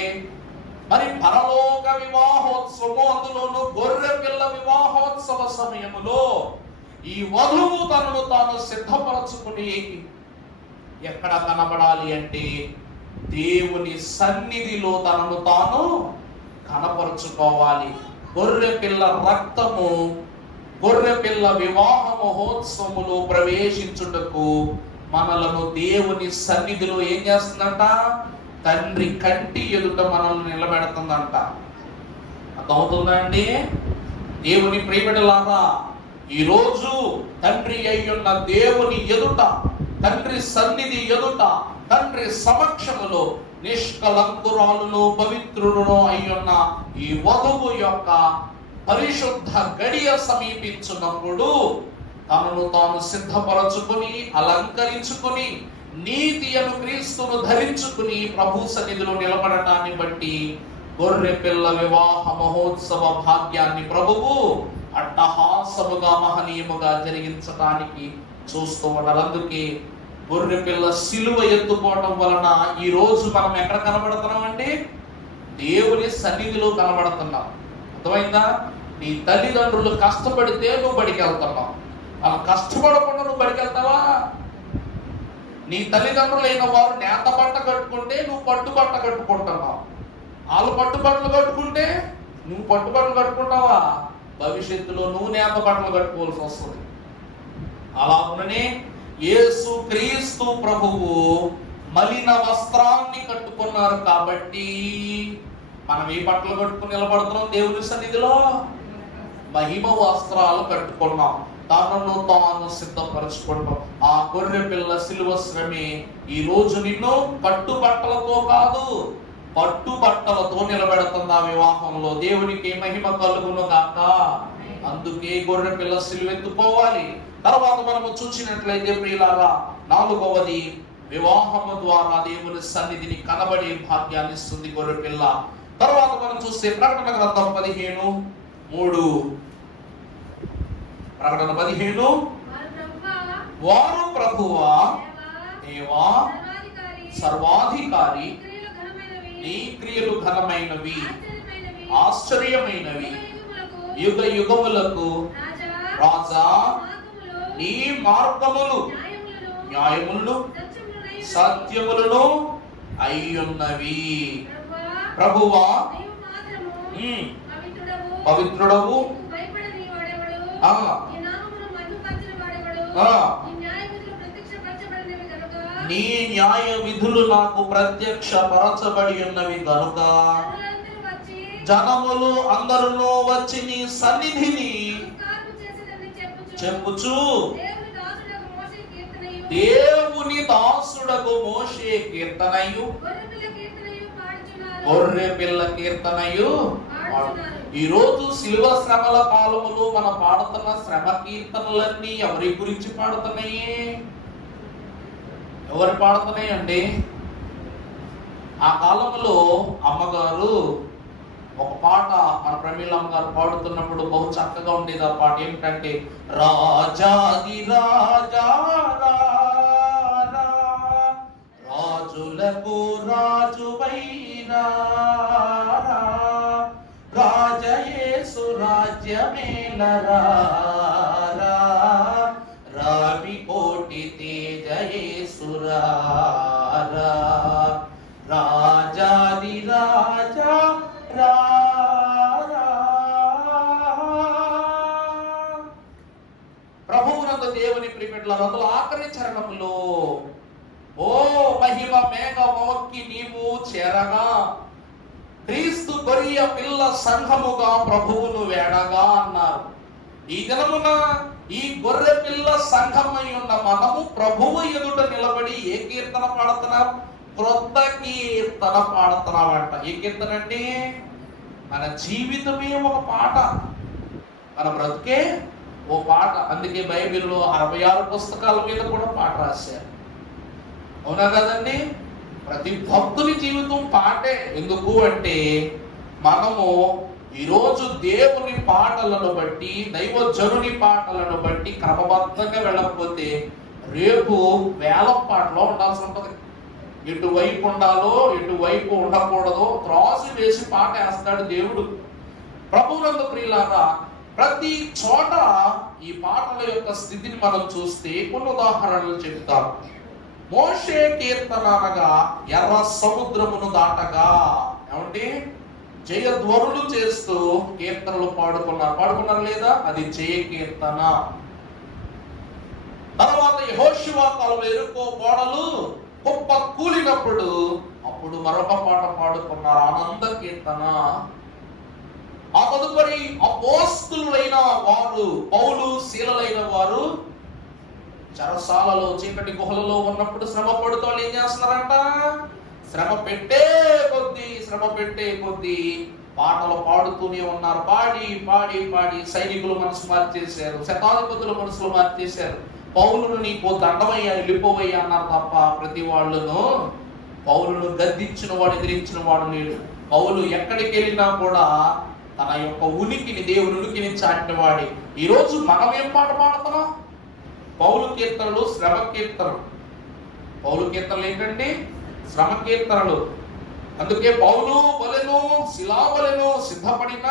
మరి పరలోక వివాహోత్సవము, అందులోనూ గొర్రె పిల్ల వివాహోత్సవ సమయములో ఈ వధువు తనను తాను సిద్ధపరచుకుని ఎక్కడ కనబడాలి అంటే దేవుని సన్నిధిలో తనను తాను కనపరుచుకోవాలి. గొర్రె పిల్ల రక్తము గొర్రె పిల్ల వివాహ మహోత్సవములో ప్రవేశించుటకు మనలను దేవుని సన్నిధిలో ఏం చేస్తుందంట? తండ్రి కంటి ఎదుట మనల్ని నిలబెడుతుందంట. అర్థమవుతుందా అండి? దేవుని ప్రియబిడ్డలారా, ఈరోజు తండ్రి అయ్యున్న దేవుని ఎదుట, తండ్రి సన్నిధి ఎదుట, తండ్రి సమక్షములో నిష్కలంకురాలును పవిత్రుడును అయ్యున్న ఈ వధువు యొక్క పరిశుద్ధ గడియ సమీపించున్నప్పుడు తనను తాను సిద్ధపరచుకుని అలంకరించుకుని నీతి అను క్రీస్తును ధరించుకుని ప్రభు సన్నిధిలో నిలబడటాన్ని బట్టి గొర్రె పిల్ల వివాహ మహోత్సవ భాగ్యాన్ని ప్రభువు అట్టహాసముగా మహనీయముగా జరిగించటానికి చూస్తూ ఉన్నారు. అందుకే గొర్రె పిల్ల సిలువ ఎత్తుకోవడం వలన ఈ రోజు మనం ఎక్కడ కనబడుతున్నాం అంటే దేవుని సన్నిధిలో కనబడుతున్నాం. అర్థమైందా? నీ తల్లిదండ్రులు కష్టపడితే నువ్వు బడికి వెళ్తున్నావు. అలా కష్టపడకుండా నువ్వు బడికి వెళ్తావా? నీ తల్లిదండ్రులైన వారు నేత బట్ట కట్టుకుంటే నువ్వు పట్టుబట్ట కట్టుకుంటున్నావు. వాళ్ళు పట్టుబట్టలు కట్టుకుంటే నువ్వు పట్టుబట్టలు కట్టుకుంటావా? భవిష్యత్తులో నువ్వు నేత బట్టలు కట్టుకోవాల్సి వస్తుంది. అలాగనే యేసు క్రీస్తు ప్రభువు మలిన వస్త్రాన్ని కట్టుకున్నారు కాబట్టి మనం ఏ బట్టలు కట్టుకుని నిలబడుతున్నాం? దేవుని సన్నిధిలో మహిమ వస్త్రాలు కట్టుకున్నాం. తనను తాను సిద్ధపరచుకుంటాం. ఆ గొర్రె పిల్ల సిలువ శ్రమే ఈ రోజు నిన్ను కట్టుబట్టలతో కాదు, పట్టుబట్టలతో నిలబెడుతుంది ఆ వివాహంలో. దేవునికి మహిమ కలుగును గాక. అందుకే గొర్రె పిల్ల సిలువెత్తుకోవాలి. తర్వాత మనము చూసినట్లయితే ప్రియులారా, 4వది వివాహము ద్వారా దేవుని సన్నిధిని కనబడే భాగ్యాన్ని ఇస్తుంది గొర్రె పిల్ల. తర్వాత మనం చూస్తే ప్రకటన గ్రంథం 15:3. ప్రకటన 15, వారు ప్రభువా దేవా సర్వాధికారి, నీ క్రియలు ఘనమైనవి ఆశ్చర్యమైనవి, యుగ యుగములకు రాజా, నీ మార్గములు న్యాయములను సత్యములను అయ్యున్నవి. ప్రభువా పవిత్రుడవు, నీ న్యాయ విధులు నాకు ప్రత్యక్షపరచబడి ఉన్నవి గనుక జనములు అందరూ వచ్చి నీ సన్నిధిని చెప్పుచు దేవుని దాసుడకు మోషే కీర్తనయు గొర్రె పిల్ల కీర్తనయు. ఈ రోజు శిలువ శ్రమల కాలములో మనం పాడుతున్న శ్రమ కీర్తనలన్నీ ఎవరి గురించి పాడుతున్నాయి? ఎవరు పాడుతున్నాయండి? ఆ కాలంలో అమ్మగారు ఒక పాట మన ప్రమీల అమ్మగారు పాడుతున్నప్పుడు బహు చక్కగా ఉండేది. ఆ పాట ఏమిటంటే, రాజాది రాజా రాజులకు రాజువైనా రాజయేసు రాజ్యమేలరా రావి కోటి తేజయేసురా రాజాది రాజా ప్రభువునందు దేవుని ప్రియబిడ్డలారా, అందులో ఆఖరి చరణంలో, ఓ మహిమ మేఘమొక్కి నీవు చేరగా క్రీస్తు గొర్రె పిల్ల సంఘముగా ప్రభువును వేడగా అన్నారు. ఈ దినమున ఈ గొర్రె పిల్ల సంఘమై ఉన్న మనము ప్రభువు ఎదుట నిలబడి ఏ కీర్తన పాడుతున్నాం? క్రొత్త కీర్తన పాడుతున్నామంట. ఏ కీర్తన అండి? మన జీవితమే ఒక పాట, మన బ్రతుకే ఓ పాట. అందుకే బైబిల్లో 66 పుస్తకాల మీద కూడా పాట రాశారు. అవునా కదండి? ప్రతి భక్తుని జీవితం పాటే. ఎందుకు అంటే మనము ఈరోజు దేవుని పాటలను బట్టి, దైవజనుని పాటలను బట్టి క్రమబద్ధంగా వెళ్ళకపోతే రేపు వేలం పాటలో ఉండాల్సి ఉంటుంది. ఎటువైపు ఉండాలో ఎటువైపు ఉండకూడదో త్రాసు వేసి పాట వేస్తాడు దేవుడు. ప్రభువునందు ప్రియులారా, ప్రతి చోట ఈ పాటల యొక్క స్థితిని మనం చూస్తే కొన్ని ఉదాహరణలు చెప్తాం. మోషే కీర్తన అనగా ఎర్ర సముద్రమును దాటగా, ఏమంటే జయధ్వనులు చేస్తూ కీర్తనలు పాడుకున్నారు లేదా? అది జయ కీర్తన. తర్వాత యెహోషువ కాలంలో యెరికో గోడలు గొప్ప కూలినప్పుడు అప్పుడు మరొక పాట పాడుకున్నారు, ఆనంద కీర్తన. ఆ తదుపరి అపోస్తలులైన వారు, పౌలు శీలలైన వారు చెరసాలలో చీకటి గుహలలో ఉన్నప్పుడు శ్రమ పడుతూ ఏం చేస్తున్నారంట? శ్రమ పెట్టే కొద్దీ పాటలు పాడుతూనే ఉన్నారు. పాడి పాడి పాడి సైనికులు మనసు మార్చేశారు, శతాధిపతుల మనసులు మార్చేశారు. పౌలును నీకు దండమయ్యా, వెళ్ళిపోవయ్యా అన్నారు తప్ప ప్రతి వాళ్ళను పౌలును గద్దించిన వాడు, ఎదిరించిన వాడు లేడు. పౌలు ఎక్కడికి వెళ్ళినా కూడా తన యొక్క ఉనికిని, దేవుని ఉనికిని చాటిన వాడి. ఈరోజు మనం ఏం పాట పాడుతున్నాం? పౌలు కీర్తనలు, శ్రమ కీర్తనలు. పౌలు కీర్తనలు ఏంటంటే శ్రమ కీర్తనలు. అందుకే పౌలు వలెను శిలా వలెను సిద్ధపడిన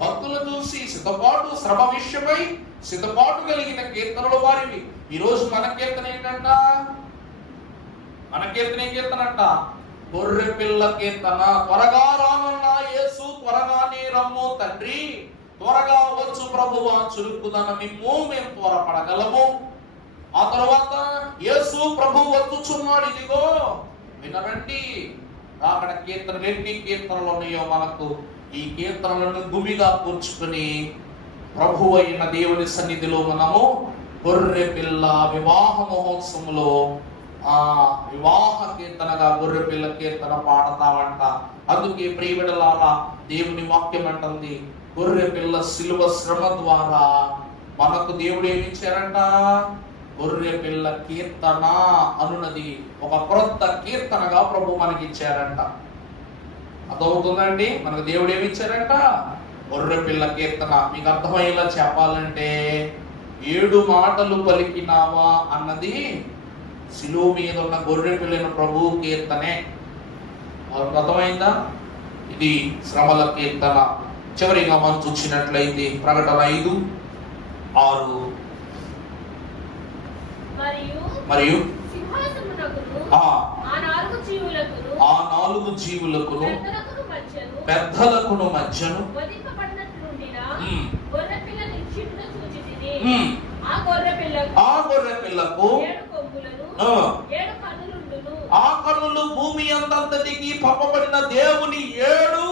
భక్తులు చూసి సిద్ధపాటు, శ్రమ విషయమై సిద్ధపాటు కలిగిన కీర్తనలు వారివి. ఈరోజు మన కీర్తన ఏంటంట? మన కీర్తన ఏం కీర్తన అంట? గొర్రె పిల్ల కీర్తన. త్వరగా రానున్న యేసు త్వరగానే రమ్ము తండ్రి, త్వరగా వచ్చు ప్రభువా చురుకుదన మిమ్ము మేము త్వరపడగలము. ఆ తర్వాత యేసు ప్రభు వచ్చుచున్నాడు, ఇదిగో వినరండి. అక్కడ కీర్తనలు ఎన్ని కీర్తనలు ఉన్నాయో మనకు. ఈ కీర్తనలను గుమిగా కూర్చుకుని ప్రభు అయిన దేవుని సన్నిధిలో మనము గొర్రె పిల్ల వివాహ మహోత్సవంలో ఆ వివాహ కీర్తనగా గొర్రె పిల్ల కీర్తన పాడతామంట. అందుకే ప్రియబిడ్డలారా, దేవుని వాక్యం అంటుంది, గొర్రె పిల్ల శిలువ శ్రమ ద్వారా మనకు దేవుడు ఏమి ఇచ్చారంట? గొర్రె పిల్ల కీర్తన అనున్నది ఒక క్రొత్త కీర్తనగా ప్రభు మనకి ఇచ్చారంట. అర్థమవుతుందండి? మనకు దేవుడు ఏమి ఇచ్చారంట? గొర్రె పిల్ల కీర్తన. మీకు అర్థమయ్యేలా చెప్పాలంటే 7 మాటలు పలికినావా అన్నది శిలువ మీద ఉన్న గొర్రె పిల్లని ప్రభు కీర్తనే. అర్థమైందా? ఇది శ్రమల కీర్తన. చివరిగా మనం చూసినట్లయితే ప్రకటన 5:6 మరియు ఆ 4 జీవులకును పెద్దలకును మధ్యను ఆ గొర్రె పిల్లకు ఆ కన్నులు భూమి అంతటికి పంపబడిన దేవుని 7.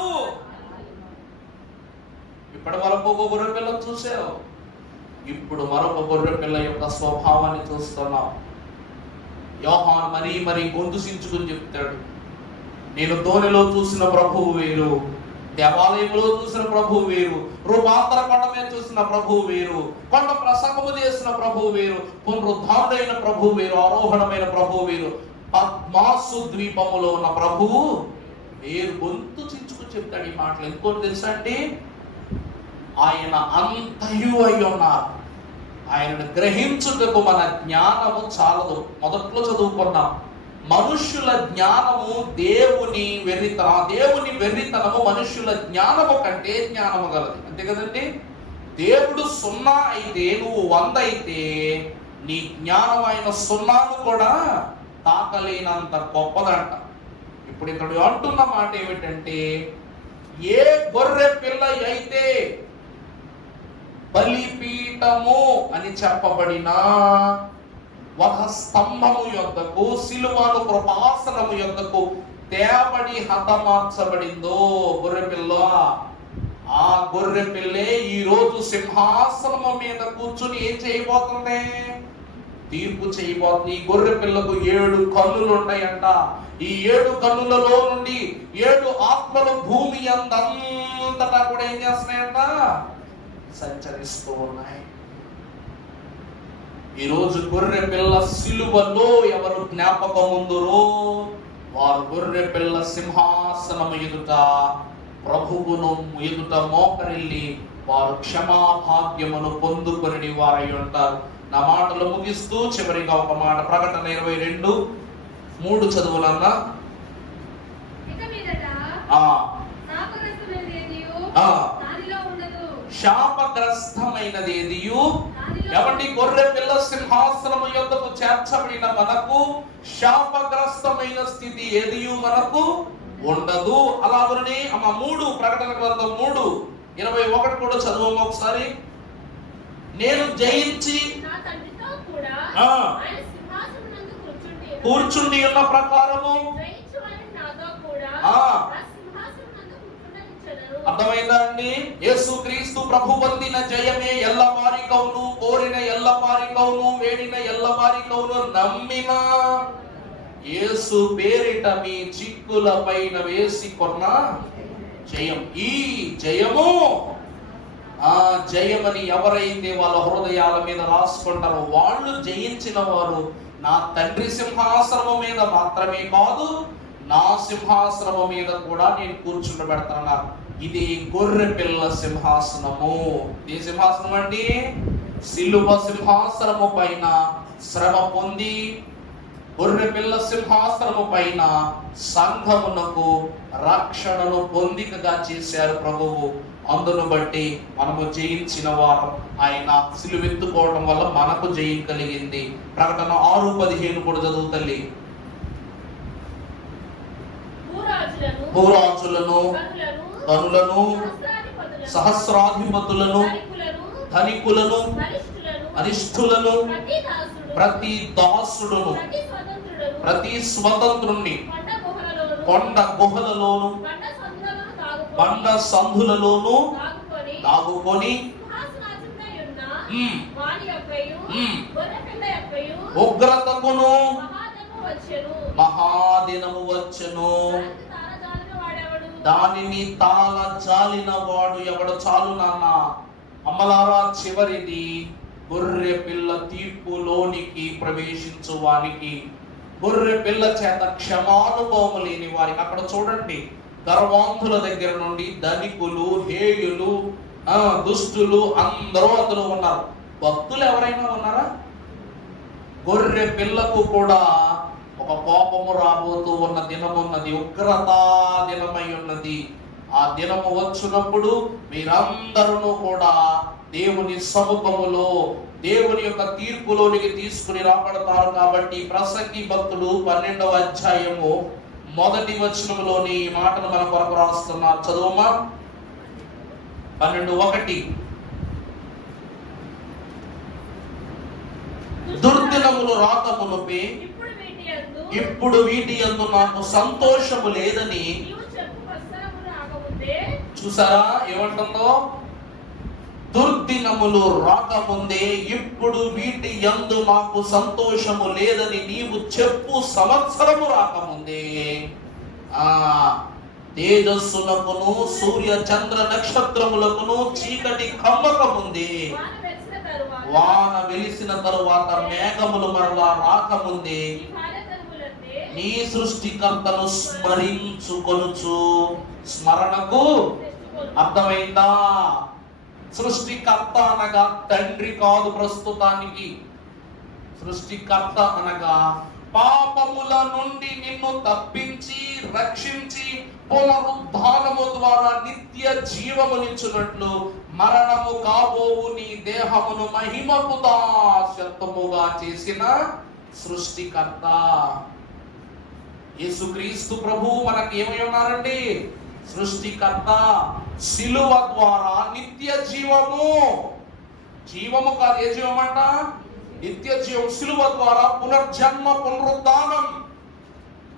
ఇప్పటి వరకు ఒక గొర్రె పిల్లను చూసావు, ఇప్పుడు మరొక గొర్రె పిల్ల యొక్క స్వభావాన్ని చూస్తున్నాం. యోహాను మరీ గొంతు సించుకుని చెప్తాడు, నేను ధోనిలో చూసిన ప్రభువు వేరు, దేవాలయంలో చూసిన ప్రభువు వేరు, రూపాంతర కొండ మీద చూసిన ప్రభువు వేరు, కొండ ప్రసంగము చేసిన ప్రభువు వేరు, పునరుద్ధారుడైన ప్రభువు వేరు, ఆరోహణమైన ప్రభువు వేరు, పద్మాసు ద్వీపములో ఉన్న ప్రభువు వేరు. గొంతు చించుకు చెప్తాడు ఈ మాటలు. ఎందుకో తెలుసా అండి, ఆయన అంతయు అయి ఉన్నారు. ఆయనను గ్రహించుటకు మన జ్ఞానము చాలదు. మొదట్లో చదువుకున్నాం, మనుష్యుల జ్ఞానము దేవుని వెర్రితనము మనుష్యుల జ్ఞానము కంటే జ్ఞానము గలది. అంతే కదండి. దేవుడు 0 అయితే నువ్వు 100 అయితే నీ జ్ఞానం ఆయన 0ను కూడా తాకలేనంత గొప్పదంట. ఇప్పుడు ఇతడు అంటున్న మాట ఏమిటంటే, ఏ గొర్రె పిల్ల అయితే బలిపీఠము అని చెప్పబడిన వధ స్తంభము యొద్దకు, సిలువను కృపాసనము యొద్దకు తేబడి హతమార్చబడిందో గొర్రె పిల్ల, ఆ గొర్రె పిల్లే ఈ రోజు సింహాసనము మీద కూర్చుని ఏం చేయబోతుంది? తీర్పు చేయబోతుంది. ఈ గొర్రె పిల్లకు 7 కన్నులు ఉంటాయంట. ఈ 7 కన్నులలో నుండి 7 ఆత్మలు భూమి అంతటా కూడా ఏం చేస్తున్నాయంట? సంచరిస్తూ ఉన్నాయి. ఈరోజు గొర్రె పిల్ల సిలువలో ఎవరు జ్ఞాపకం ఉందరో వారు గొర్రె పిల్ల సింహాసనము ఎదుట ప్రభువును ఎదుట మోకరిల్లి వారు క్షమాభాగ్యమును పొందుకొని వారై ఉంటారు. నా మాటలు ముగిస్తూ చివరిగా ఒక మాట, ప్రకటన 22:3 చదువులన్నా. శాపగ్రస్తమైనది ఏదియు ఎవరి గొర్రె పిల్ల సింహాసనము యొద్దకు చేర్చబడిన మనకు శాపగ్రస్తమైన స్థితి ఏదియు మనకు ఉండదు. అలాగనే 3 ప్రకటన గ్రంథం 3:21 కూడా చదువు ఒకసారి. నేను జయించి కూర్చుండి ఉన్న ప్రకారము. అర్థమైందా అండి? యేసుక్రీస్తు ప్రభు పొందిన జయమే ఎల్లవారికౌను, కోరిన ఎల్లవారికౌను, వేడిన ఎల్లవారికౌను, నమ్మిన యేసు పేరిట మీ చిక్కుల పైన వేసి కొన్న జయం. ఈ జయము జయమని ఎవరైతే వాళ్ళ హృదయాల మీద రాసుకుంటారో వాళ్ళు జయించిన వారు నా తండ్రి సింహాసనము మీద మాత్రమే కాదు, నా సింహాసనము మీద కూడా నేను కూర్చుండబెడతాను. ఇది గొర్రె పిల్ల సింహాసనము. ఏ సింహాసనం అండి? సిలువ సింహాసనము పైన శ్రమ పొంది గొర్రె పిల్ల సింహాసనము పైన సంఘమునకు రక్షణను పొందికగా చేశారు ప్రభువు. అందును బట్టి మనము జయించిన వారు. ఆయన సిలువెత్తుకోవడం వల్ల మనకు జయం కలిగింది. ప్రకటన 6:15 కూడా చదువు తల్లి. భూరాజులను, ధనులను, సహస్రాధిపతులను, ధనికులను, అరిష్ఠులను, ప్రతి దాసుడును, ప్రతి స్వతంత్రుణ్ణి కొండ గుహలలోను, బండ సంధులలోను దాగుకొని ఉగ్రతకును మహాదినము వచ్చెను. దానిని తాళ జాలిన వాడు ఎవడు? చాలు నాన్న అమ్మలారా, చివరిది గొర్రె పిల్ల తీర్పులోనికి ప్రవేశించువానికి, గొర్రె పిల్ల చేత క్షమానుభవం లేని వారికి. అక్కడ చూడండి, గర్వాంధుల దగ్గర నుండి ధనికులు, హేయులు, దుష్టులు అందరూ అందులో ఉన్నారు. భక్తులు ఎవరైనా ఉన్నారా? గొర్రె పిల్లకు కూడా ఒక కోపము రాబోతూ ఉన్న దినమున్నది, ఉగ్రతా దినమై ఉన్నది. ఆ దినము వచ్చినప్పుడు మీరందరూ కూడా దేవుని సముఖములో దేవుని యొక్క తీర్పులోనికి తీసుకుని రాబడతారు. కాబట్టి ప్రసంగి భక్తుడు 12వ అధ్యాయము 1వ వచనములోని ఈ మాటను మన కొరకు రాస్తున్నారు. చదువమ్మా. 12:1 దుర్దినములు రాకమునుపే ఇప్పుడు వీటి యందు నాకు సంతోషము లేదని. చూసారా ఏమంటుందో? దుర్దినములు రాకముందే ఇప్పుడు వీటి యందు నాకు సంతోషము లేదని నీవు చెప్పు సంవత్సరము రాకముందే. తేజస్సులకును సూర్య చంద్ర నక్షత్రములకును చీకటి కమ్మకముందే, వాన వెలిసిన తరువాత మేఘములు మరలా రాకముందే నీ సృష్టికర్తను స్మరించుకొనుచు. స్మరణకు అర్థమైందా? సృష్టికర్త అనగా తండ్రి కాదు. ప్రస్తుతానికి సృష్టికర్త అనగా పాపముల నుండి నిన్ను తప్పించి రక్షించి పునరుద్ధానము ద్వారా నిత్య జీవమునిచ్చునట్లు మరణము కాబోవు నీ దేహమును మహిమకు దాస్యత్వముగా చేసిన సృష్టికర్త. యేసుక్రీస్తు ప్రభువు మనకి ఏమై ఉన్నారండి? సృష్టికర్త. శిలువ ద్వారా నిత్య జీవము, జీవము కాదు, ఏ జీవం అంట? నిత్య జీవం. శిలువ ద్వారా పునర్జన్మ, పునరుద్ధానం.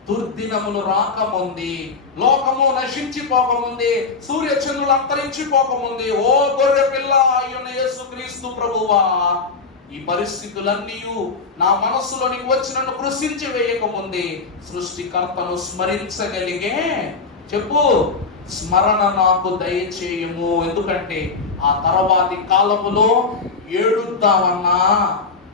దుర్దినములు రాకముందే, లోకము నశించిపోకముందే, సూర్య చంద్రులు అంతరించిపోకముందే, ఓ గొర్రె పిల్ల అయ్యున్న యేసుక్రీస్తు ప్రభువా, ఈ పరిస్థితులన్నీ నా మనస్సులోనికి వచ్చి నన్ను కృషించి వేయకముందే సృష్టికర్తను స్మరించగలిగే, చెప్పు, స్మరణ నాకు దయచేయము. ఎందుకంటే ఆ తర్వాతి కాలములో ఏడుద్దామన్నా,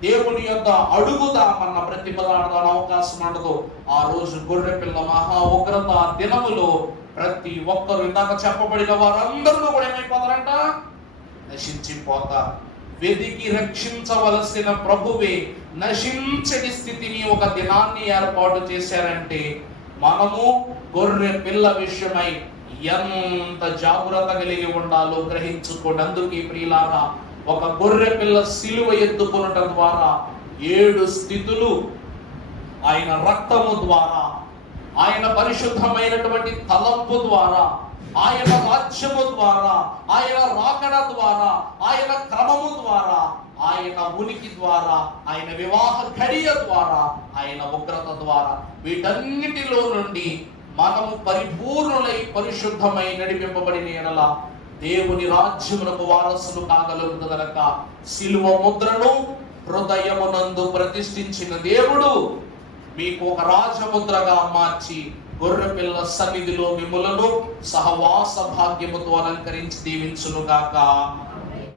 దేవుని యొక్క అడుగుదామన్న ప్రతిబలాడదాని అవకాశం ఉండదు. ఆ రోజు గొర్రె పిల్ల మహా ఉగ్రత దినములో ప్రతి ఒక్కరు, ఇందాక చెప్పబడిన వారందరూ కూడా ఏమైపోతారంట? నశించిపోతారు. వెదికి రక్షించవలసిన ప్రభువే నశించని స్థితిని ఒక దినాన్ని ఏర్పాటు చేశారంటే మనము గొర్రె పిల్ల విషయమై ఎంత జాగ్రత్త కలిగి ఉండాలో గ్రహించుకోండి. అందుకే ప్రియులారా, ఒక గొర్రె పిల్ల సిలువ ఎత్తుకొనటం ద్వారా 7 స్థితులు ఆయన రక్తము ద్వారా, ఆయన పరిశుద్ధమైనటువంటి తలంపు ద్వారా, ఆయన రాజ్యము ద్వారా, ఆయన రాకడ ద్వారా, ఆయన క్రమము ద్వారా, ఆయన ఉనికి ద్వారా, ఆయన వివాహ ఘడియ ద్వారా, ఆయన ఉగ్రత ద్వారా, వీటన్నిటిలో నుండి మనము పరిపూర్ణులై పరిశుద్ధమై నడిపింపబడిన ఎడల దేవుని రాజ్యమునకు వారసులు కాగలుగుతుంది గనక సిలువ ముద్రను హృదయమునందు ప్రతిష్ఠించిన దేవుడు మీకు ఒక రాజముద్రగా మార్చి గొర్రెపిల్ల సన్నిధిలో మిమ్ములను సహవాస భాగ్యముతో అలంకరించి దీవించును గాక.